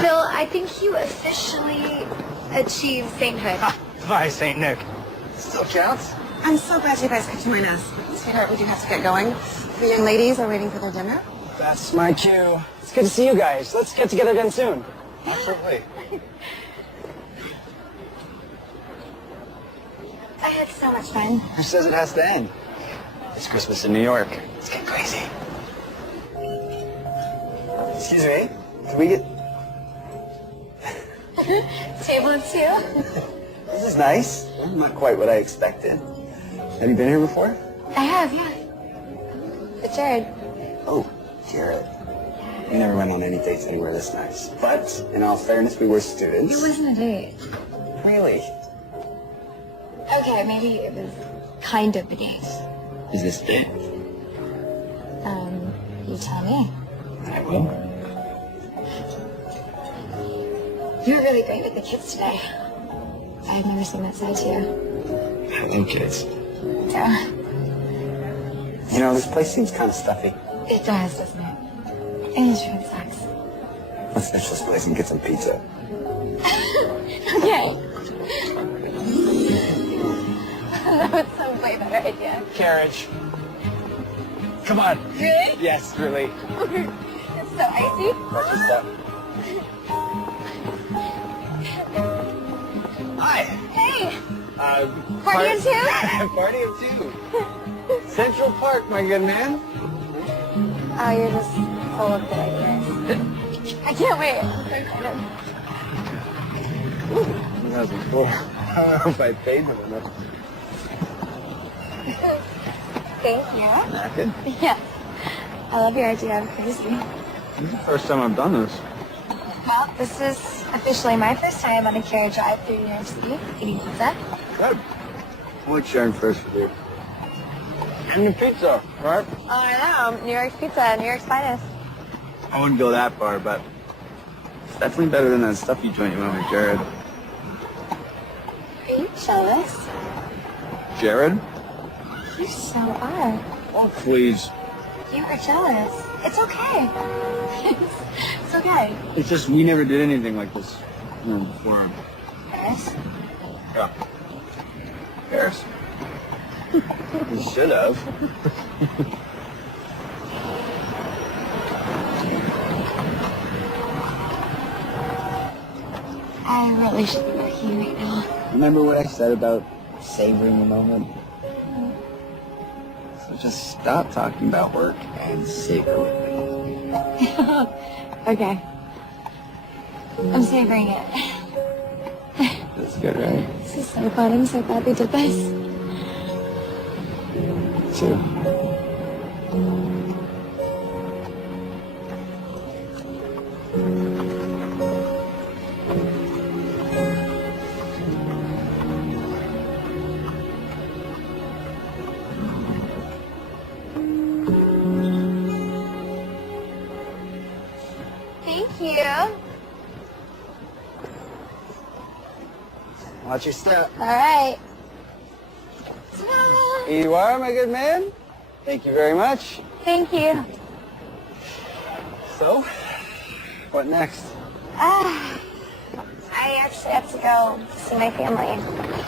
Phil, I think you officially achieved sainthood. Bye, St. Nick. Still counts. I'm so glad you guys could join us. Sweetheart, we do have to get going. The young ladies are waiting for their dinner. That's my cue. It's good to see you guys. Let's get together again soon. Absolutely. I had so much fun. Who says it has to end? It's Christmas in New York. Let's get crazy. Excuse me. Can we get... Table of two. This is nice. Not quite what I expected. Have you been here before? I have, yeah. But Jared. Oh, Jared. We never went on any dates anywhere this nice. But, in all fairness, we were students. It wasn't a date. Really? Okay, maybe it was kind of a date. Is this it? You tell me. I will. You were really great with the kids today. I've never seen that side to you. I love kids. Yeah. You know, this place seems kind of stuffy. It does, doesn't it? And it really sucks. Let's finish this place and get some pizza. Okay. That would sound way better idea. Carriage. Come on. Really? Yes, really. It's so icy. Watch your step. Hi. Hey, Party of two? Party of two. Central Park, my good man. oh, you're just full of good ideas. I can't wait. I'm so excited. That was before. I don't know if I paid them enough. Thank you. Knackered? Yeah. I love your idea of crazy. This is the first time I've done this. Well, this is officially my first time on a carriage ride through New York City eating pizza. Good. I like sharing first with you. And the pizza, right? Oh, I know. New York's pizza, New York's finest. I wouldn't go that far, but it's definitely better than that stuffy joint you went with Jared. Are you jealous? Jared? You so are. Oh, please. You are jealous. It's okay. It's okay. It's just we never did anything like this, before. Yes? Yeah. Paris. We should have. I really should be working right now. Remember what I said about savoring the moment? So just stop talking about work and savor with me. Okay. I'm savoring it. That's good, right? This is so fun. I'm so glad we did this. Too. Thank you. Watch your step. All right. Here you are, my good man. Thank you very much. Thank you. So, what next? I actually have to go see my family.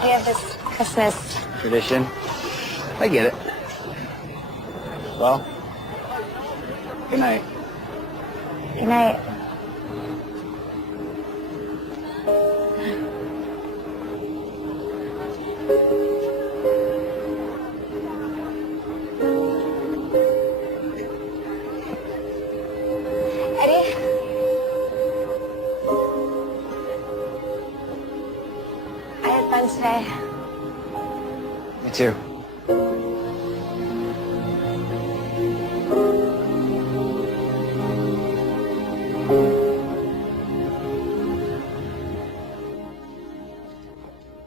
We have this Christmas. Tradition. I get it. Well, good night. Good night. Eddie? I had fun today. Me too.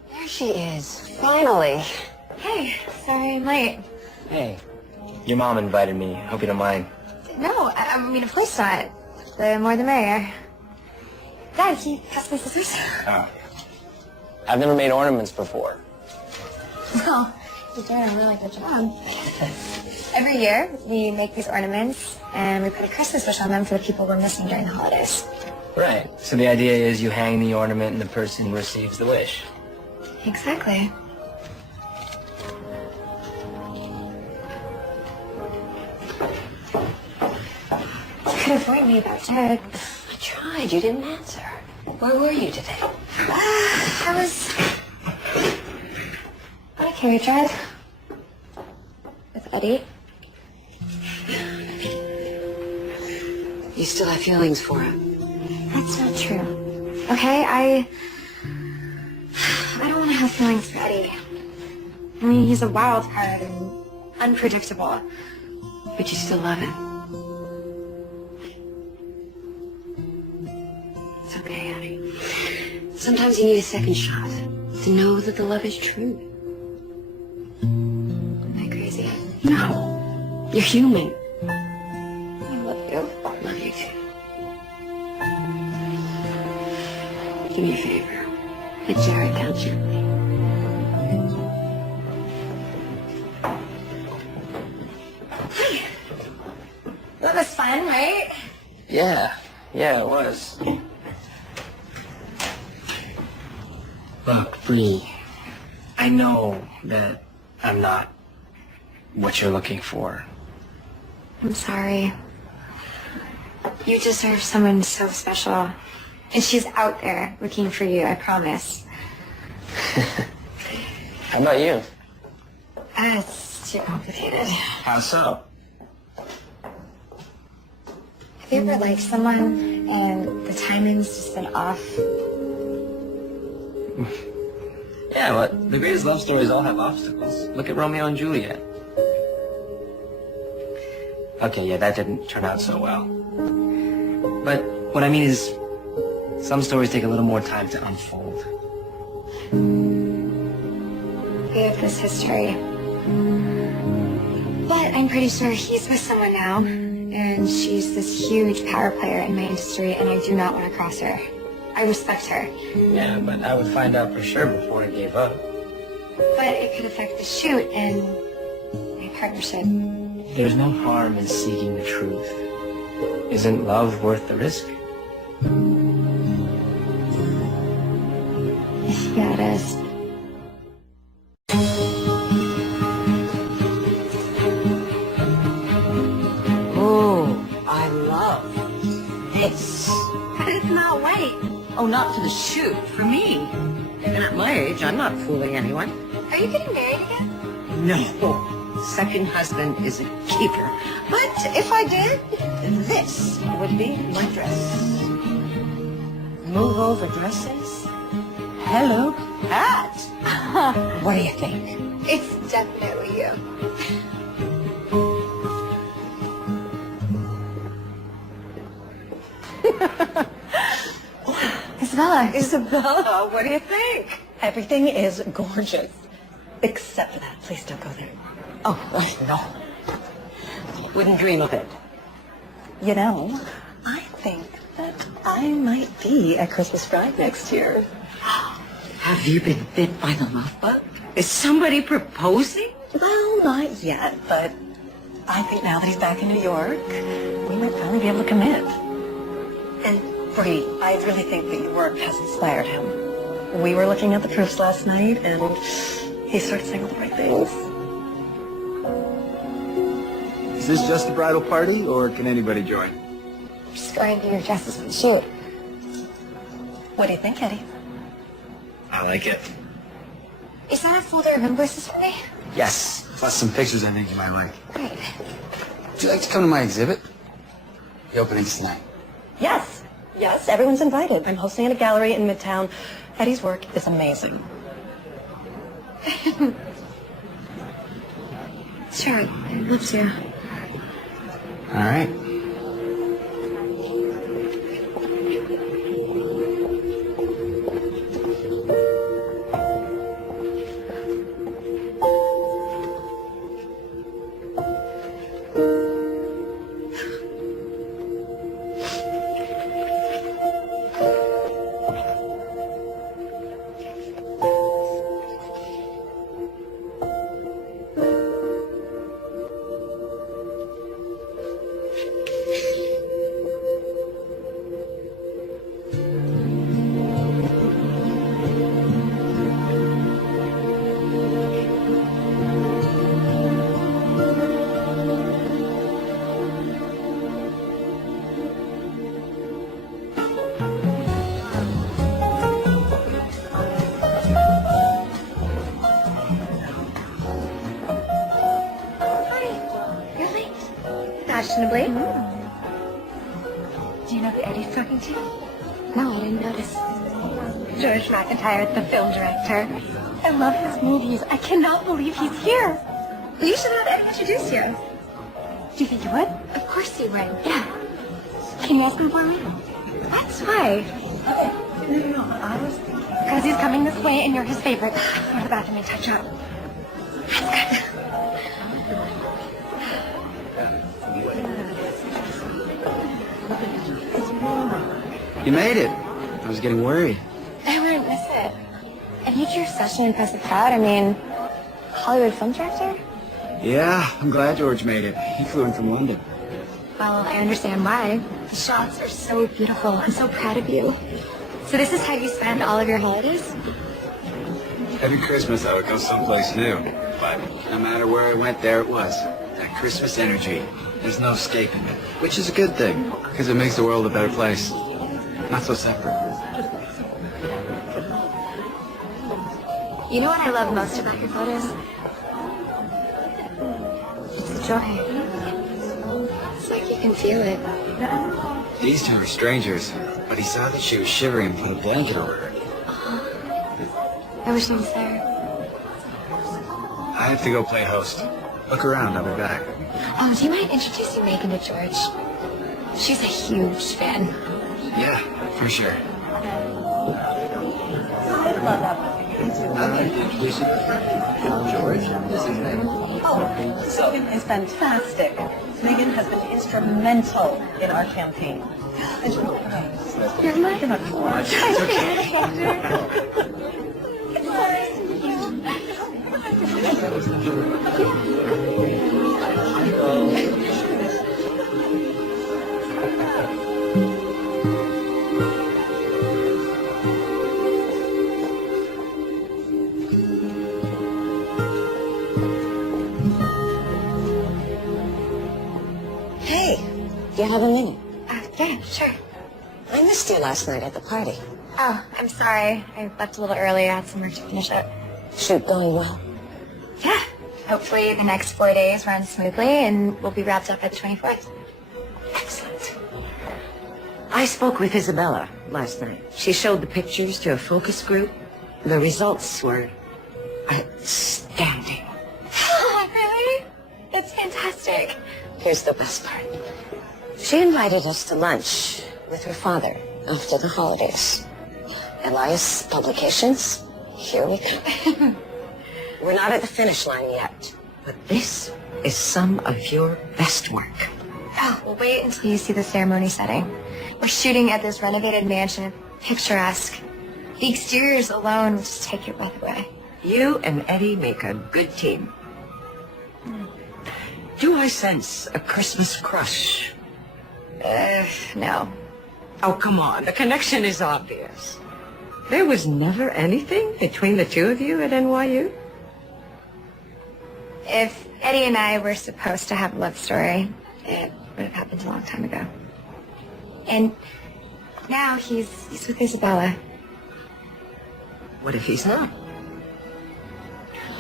There she is, finally. Hey, sorry I'm late. Hey, your mom invited me. Hope you don't mind. No, I mean, of course not. The more the merrier. Dad, can you pass my scissors? Oh. I've never made ornaments before. Well, you're doing a really good job. Every year, we make these ornaments, and we put a Christmas wish on them for the people we're missing during the holidays. Right. So the idea is you hang the ornament and the person receives the wish. Exactly. You could have warned me about Jared. I tried. You didn't answer. Where were you today? I was on a carriage ride with Eddie. You still have feelings for him. That's not true. okay? I don't want to have feelings for Eddie. I mean, he's a wild card and unpredictable. But you still love him. It's okay, Addie. Sometimes you need a second shot to know that the love is true. Am I crazy? No, you're human. I love you. Love you too. Do me a favor. Let Jared down gently. That was fun, right? Yeah, it was. Look, Bree, I know that I'm not what you're looking for. I'm sorry. You deserve someone so special. And she's out there looking for you, I promise. How about you? It's too complicated. How so? Have you ever liked someone and the timing's just been off? Yeah, but the greatest love stories all have obstacles. Look at Romeo and Juliet. Okay, yeah, that didn't turn out so well. But what I mean is, some stories take a little more time to unfold. We have this history. But I'm pretty sure he's with someone now, and she's this huge power player in my industry, and I do not want to cross her. I respect her. Yeah, but I would find out for sure before I gave up. But it could affect the shoot and my partnership. There's no harm in seeking the truth. Isn't love worth the risk? Yeah, it is. Oh, I love this. It's not wait. Oh, not for the shoot, for me. And at my age, I'm not fooling anyone. Are you getting married again? No. Second husband is a keeper. But if I did, this would be my dress. Move over dresses? Hello, Pat. What do you think? It's definitely you. Isabella, what do you think? Everything is gorgeous. Except for that. Please don't go there. Oh, no. Wouldn't dream of it. You know, I think that I might be at Christmas Bride next year. Have you been bit by the love bug? Is somebody proposing? Well, not yet, but I think now that he's back in New York, we might finally be able to commit. And Bree, I really think that your work has inspired him. We were looking at the proofs last night, and he started saying all the right things. Is this just a bridal party, or can anybody join? I'm just going to your dresses for the shoot. What do you think, Eddie? I like it. Is that a folder of invoices for me? Yes. Plus some pictures I think you might like. Great. Would you like to come to my exhibit? The opening's tonight. Yes. Yes, everyone's invited. I'm hosting at a gallery in Midtown. Eddie's work is amazing. Sure, I'd love to. All right. Fashionably. Do you know who Eddie's talking to? No, I didn't notice. George McIntyre, the film director. I love his movies. I cannot believe he's here. You should have Eddie introduce you. Do you think you would? Of course you would. Yeah. Can you ask him for me? That's why. Okay. No. I was thinking. Because he's coming this way and you're his favorite. Go to the bathroom and touch up. That's good. You made it. I was getting worried. I wouldn't miss it. And you're such an impressive crowd. I mean, Hollywood film director? Yeah, I'm glad George made it. He flew in from London. Well, I understand why. The shots are so beautiful. I'm so proud of you. So this is how you spend all of your holidays? Every Christmas I would go someplace new. But no matter where I went, there it was. That Christmas energy. There's no escaping it. Which is a good thing, because it makes the world a better place. Not so separate. You know what I love most about your photos? It's the joy. It's like you can feel it. These two are strangers, but he saw that she was shivering and put a blanket over her. I wish he was there. I have to go play host. Look around, I'll be back. Oh, do you mind introducing Megan to George? She's a huge fan. Yeah, for sure. George, this is Megan. Oh, so it's fantastic. Megan has been instrumental in our campaign. You're my Hey, do you have a minute? Yeah, sure. I missed you last night at the party. Oh, I'm sorry. I left a little early. I had some work to finish up. Shoot going well. Yeah. Hopefully the next 4 days run smoothly and we'll be wrapped up at the 24th. Excellent. I spoke with Isabella last night. She showed the pictures to a focus group. The results were outstanding. Oh, really? That's fantastic. Here's the best part. She invited us to lunch with her father after the holidays. Elias Publications, here we come. We're not at the finish line yet, but this is some of your best work. Oh, well, wait until you see the ceremony setting. We're shooting at this renovated mansion, picturesque. The exteriors alone will just take your breath away. You and Eddie make a good team. Do I sense a Christmas crush? No. Oh, come on. The connection is obvious. There was never anything between the two of you at NYU? If Eddie and I were supposed to have a love story, it would have happened a long time ago. And now he's with Isabella. What if he's not?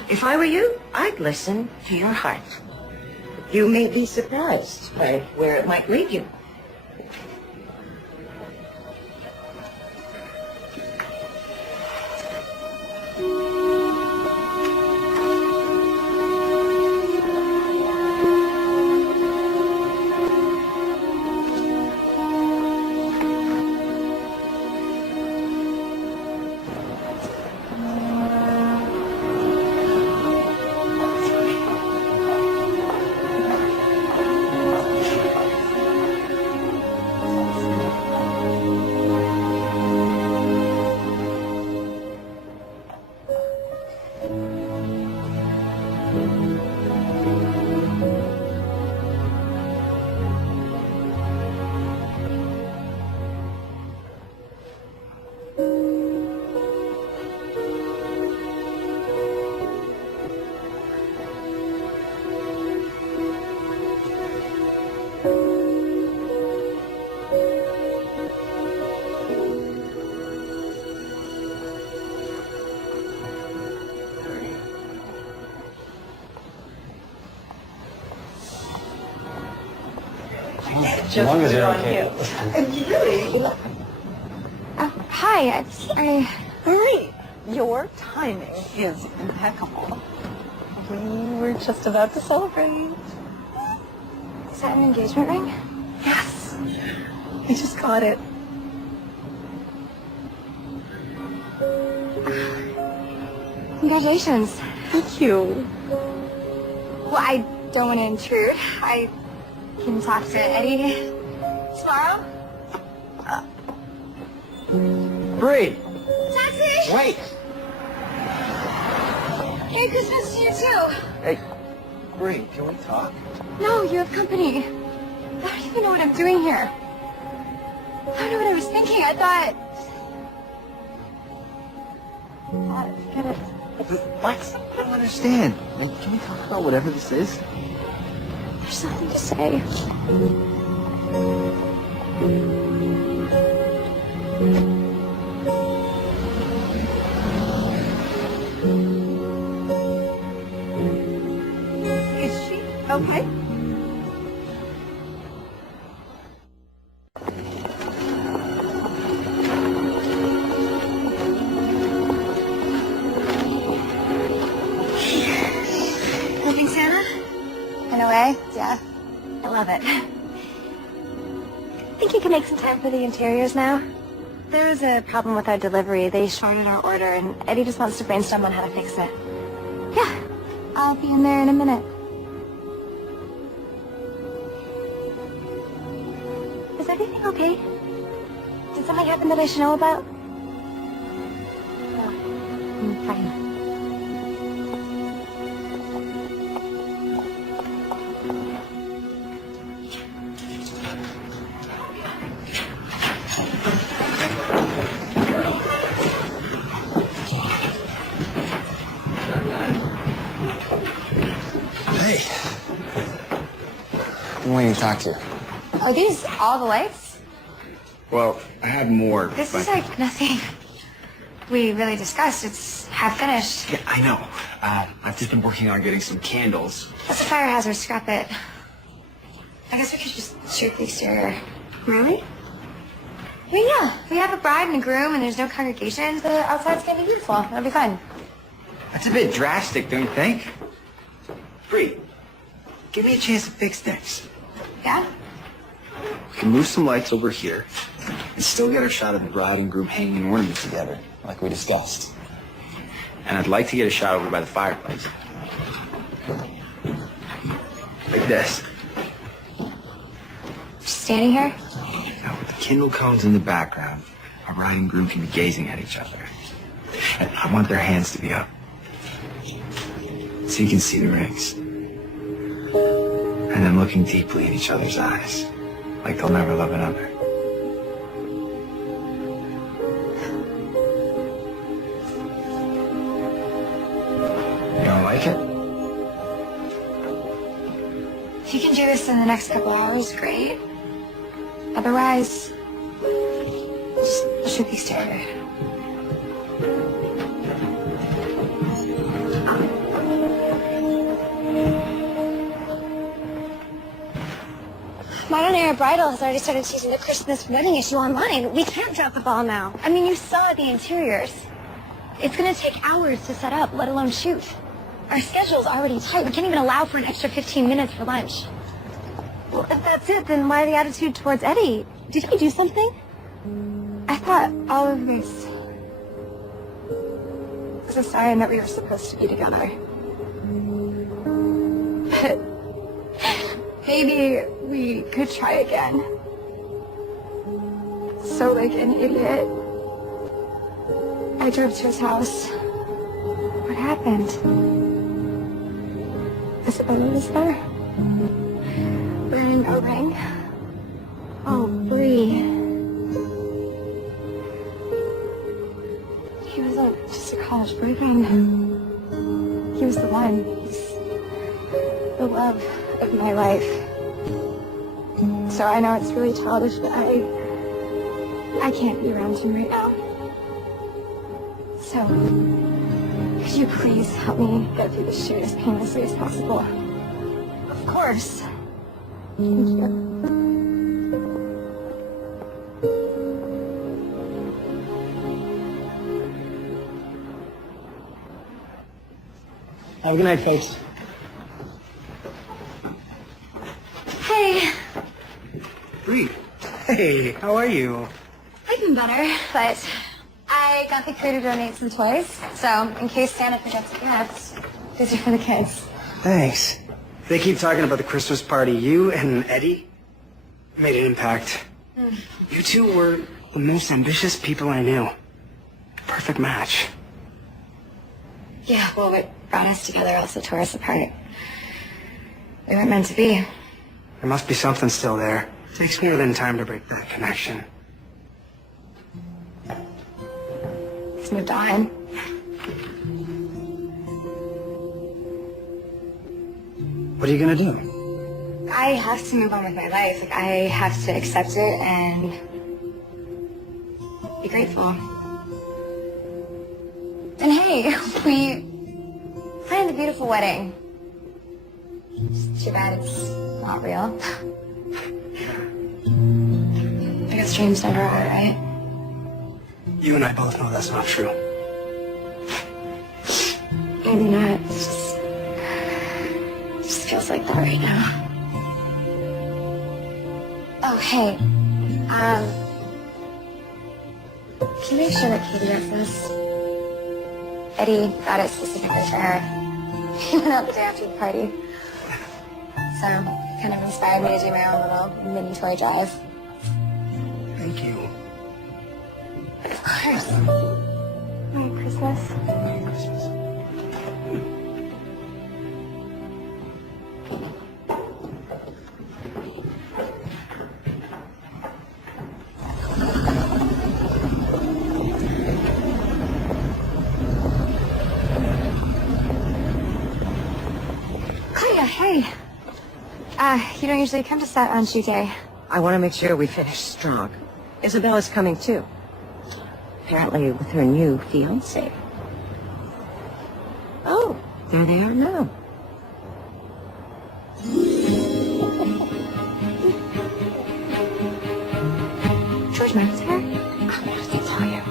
If I were you, I'd listen to your heart. You may be surprised by where it might lead you. As long as you're okay. Oh, hi. Hi. Great. Your timing is impeccable. We were just about to celebrate. Is that an engagement ring? Yes. I just got it. Congratulations. Thank you. Well, I don't want to intrude. I can talk to Eddie tomorrow. Bree! Taxi! Wait! Merry Christmas to you too. Hey, Bree, can we talk? No, you have company. I don't even know what I'm doing here. I don't know what I was thinking. I thought... Forget it. What? I don't understand. Can we talk about whatever this is? There's nothing to say. Is she okay? Helping Santa? In a way, yeah. I love it. Think you can make some time for the interiors now? There was a problem with our delivery. They shorted our order, and Eddie just wants to brainstorm on how to fix it. Yeah, I'll be in there in a minute. Is everything okay? Did something happen that I should know about? No. I'm fine. Hey. I'm waiting to talk to you. Are these all the lights? Well, I had more, This is like nothing we really discussed. It's half finished. Yeah, I know. I've just been working on getting some candles. That's a fire hazard. Scrap it. I guess we could just shoot the exterior. Really? I mean, yeah. We have a bride and a groom, and there's no congregation. The outside's gonna be beautiful. It'll be fun. That's a bit drastic, don't you think? Bree, give me a chance to fix things. Yeah? We can move some lights over here and still get our shot of the bride and groom hanging an ornament together, like we discussed. And I'd like to get a shot over by the fireplace. Like this. Just standing here. Now, with the kindle cones in the background, our bride and groom can be gazing at each other. And I want their hands to be up, so you can see the rings. And then looking deeply in each other's eyes, like they'll never love another. You don't like it? If you can do this in the next couple hours, great. Otherwise, just shoot the exterior. Modern Era Bridal has already started teasing the Christmas wedding issue online. We can't drop the ball now. I mean, you saw the interiors. It's going to take hours to set up, let alone shoot. Our schedule's already tight. We can't even allow for an extra 15 minutes for lunch. Well, if that's it, then why the attitude towards Eddie? Did he do something? I thought all of this was a sign that we were supposed to be together. But maybe we could try again. So like an idiot, I drove to his house. What happened? Isabella was there? Wearing a ring? Oh, Bree. He wasn't just a college boyfriend. He was the one. He's the love of my life. So I know it's really childish, but I can't be around him right now. So, could you please help me get through this shoot as painlessly as possible? Of course. Thank you. Have a good night, folks. Hey, Bree. Hey, how are you? I've been better, but I got the crew to donate some toys, so in case Santa forgets the gifts, these are for the kids. Thanks. They keep talking about the Christmas party. You and Eddie made an impact. You two were the most ambitious people I knew. Perfect match. Yeah, well, what brought us together also tore us apart. We weren't meant to be. There must be something still there. It takes more than time to break that connection. He's moved on. What are you gonna do? I have to move on with my life. Like, I have to accept it and be grateful. And hey, we planned a beautiful wedding. It's too bad it's not real. I guess dreams never are, right? You and I both know that's not true. Maybe not. It just feels like that right now. Oh, hey. Can you make sure that Katie gets this? Eddie got it specifically for her. He went out the day after the party. So, it kind of inspired me to do my own little mini toy drive. Thank you. Of course. Merry Christmas. Merry Christmas. Claudia, hey. You don't usually come to set on shoot day. I want to make sure we finish strong. Isabella's coming too. Apparently with her new fiancé. Oh, there they are now. George met her? What did they tell you?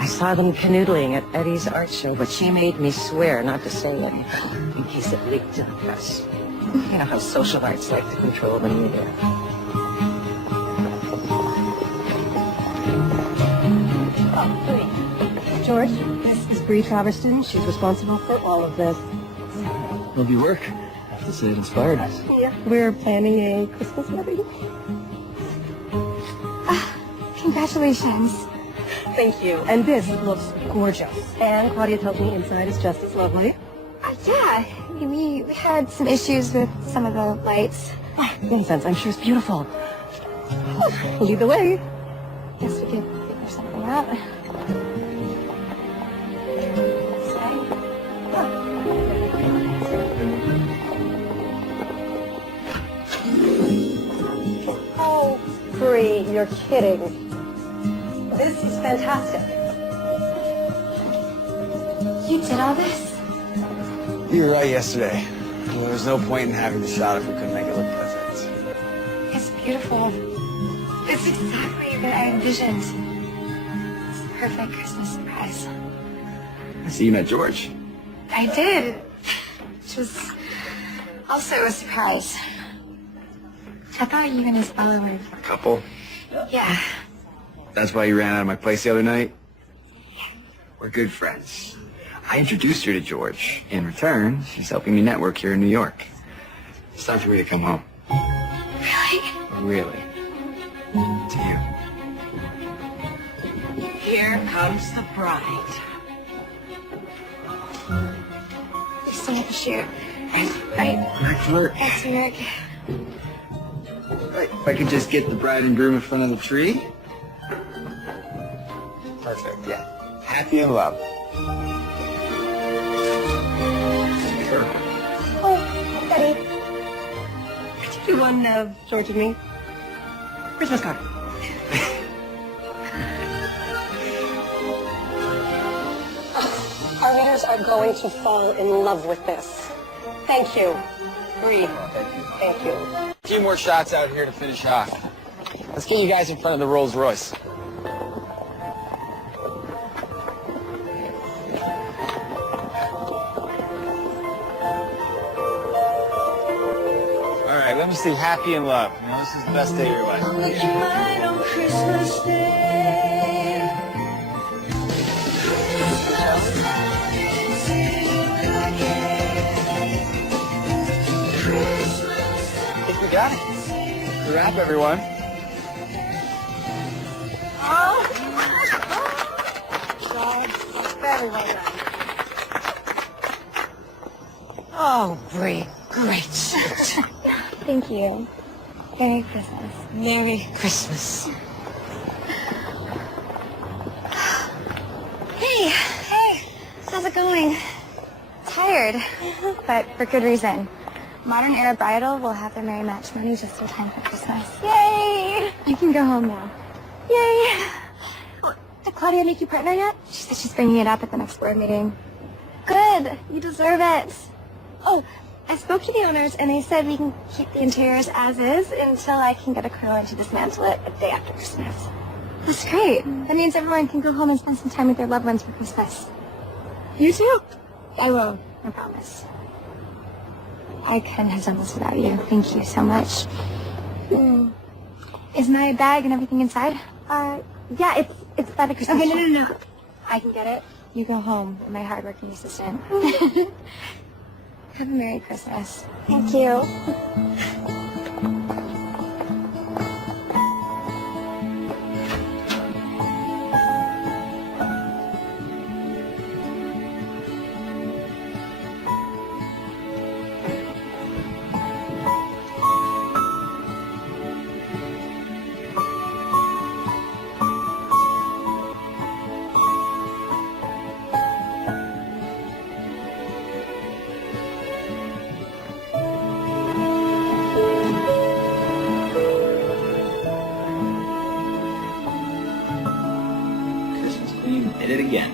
I saw them canoodling at Eddie's art show, but she made me swear not to say anything in case it leaked to the press. You know how social arts like to control the media. George, this is Bree Traverston. She's responsible for all of this. Love your work. I have to say it inspired us. Yeah, we're planning a Christmas wedding. Congratulations. Thank you. And this looks gorgeous. And Claudia tells me inside is just as lovely. Yeah, we had some issues with some of the lights. Nonsense, I'm sure it's beautiful. Lead the way. Guess we could figure something out. Oh, Bree, you're kidding. This is fantastic. You did all this? You were right yesterday. Well, there was no point in having the shot if we couldn't make it look perfect. It's beautiful. It's exactly what I envisioned. It's the perfect Christmas surprise. I see you met George. I did. Which was also a surprise. I thought you and Isabella were... A couple. Yeah. That's why you ran out of my place the other night? We're good friends. I introduced her to George. In return, she's helping me network here in New York. It's time for me to come home. Really? Really. To you. Here comes the bride. You still have to shoot. Right. Back to work. Back to work. Right. If I could just get the bride and groom in front of the tree. Perfect, yeah. Happy in love. Oh, Betty. Could you do one of George and me? Christmas card. Our readers are going to fall in love with this. Thank you. Bree. Thank you. A few more shots out here to finish off. Let's get you guys in front of the Rolls Royce. time you stay happy and love. You know, this is the best day of your life. Mine on Christmas Day. I think we got it. The wrap, everyone. Very well done. Oh, Bree, great. Thank you. Merry Christmas. Merry Christmas. Hey, how's it going? Tired, but for good reason. Modern era bridal will have their merry matrimony just in time for Christmas. Yay! I can go home now. Yay! Did Claudia make you partner yet? She said she's bringing it up at the next board meeting. Good. You deserve it. Oh, I spoke to the owners, and they said we can keep the interiors as is until I can get a crew in to dismantle it a day after Christmas. That's great. That means everyone can go home and spend some time with their loved ones for Christmas. You too. I will. I promise. I couldn't have done this without you. Thank you so much. Is my bag and everything inside? Yeah, it's by the Christmas tree. Okay, no. I can get it. You go home, my hardworking assistant. Have a Merry Christmas. Thank you. Did it again.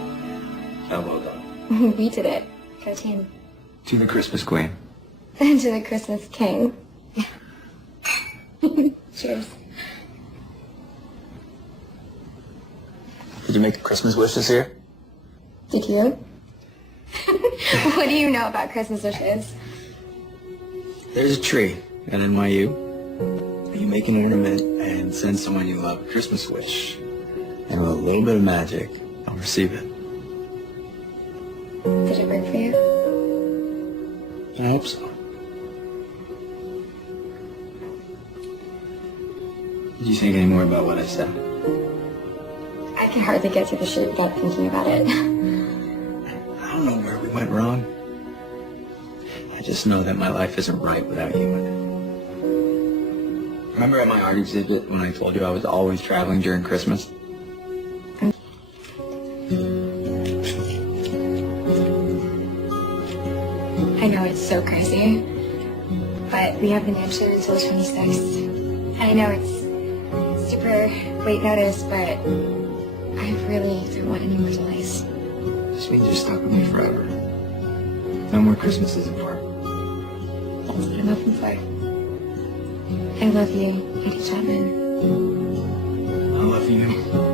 Oh, well done. We did it. Go team. To the Christmas Queen. And to the Christmas King. Cheers. Did you make a Christmas wish this year? Did you? What do you know about Christmas wishes? There's a tree at NYU. You make an ornament and send someone you love a Christmas wish. And with a little bit of magic, I'll receive it. Did it work for you? I hope so. Did you think any more about what I said? I can hardly get through the shoot without thinking about it. I don't know where we went wrong. I just know that my life isn't right without you in it. Remember at my art exhibit when I told you I was always traveling during Christmas? I know it's so crazy, but we have the mansion until the 26th. I know it's super late notice, but I really don't want any more delays. This means you're stuck with me forever. No more Christmases apart. That's what I'm hoping for. I love you, Eddie Chapman. I love you.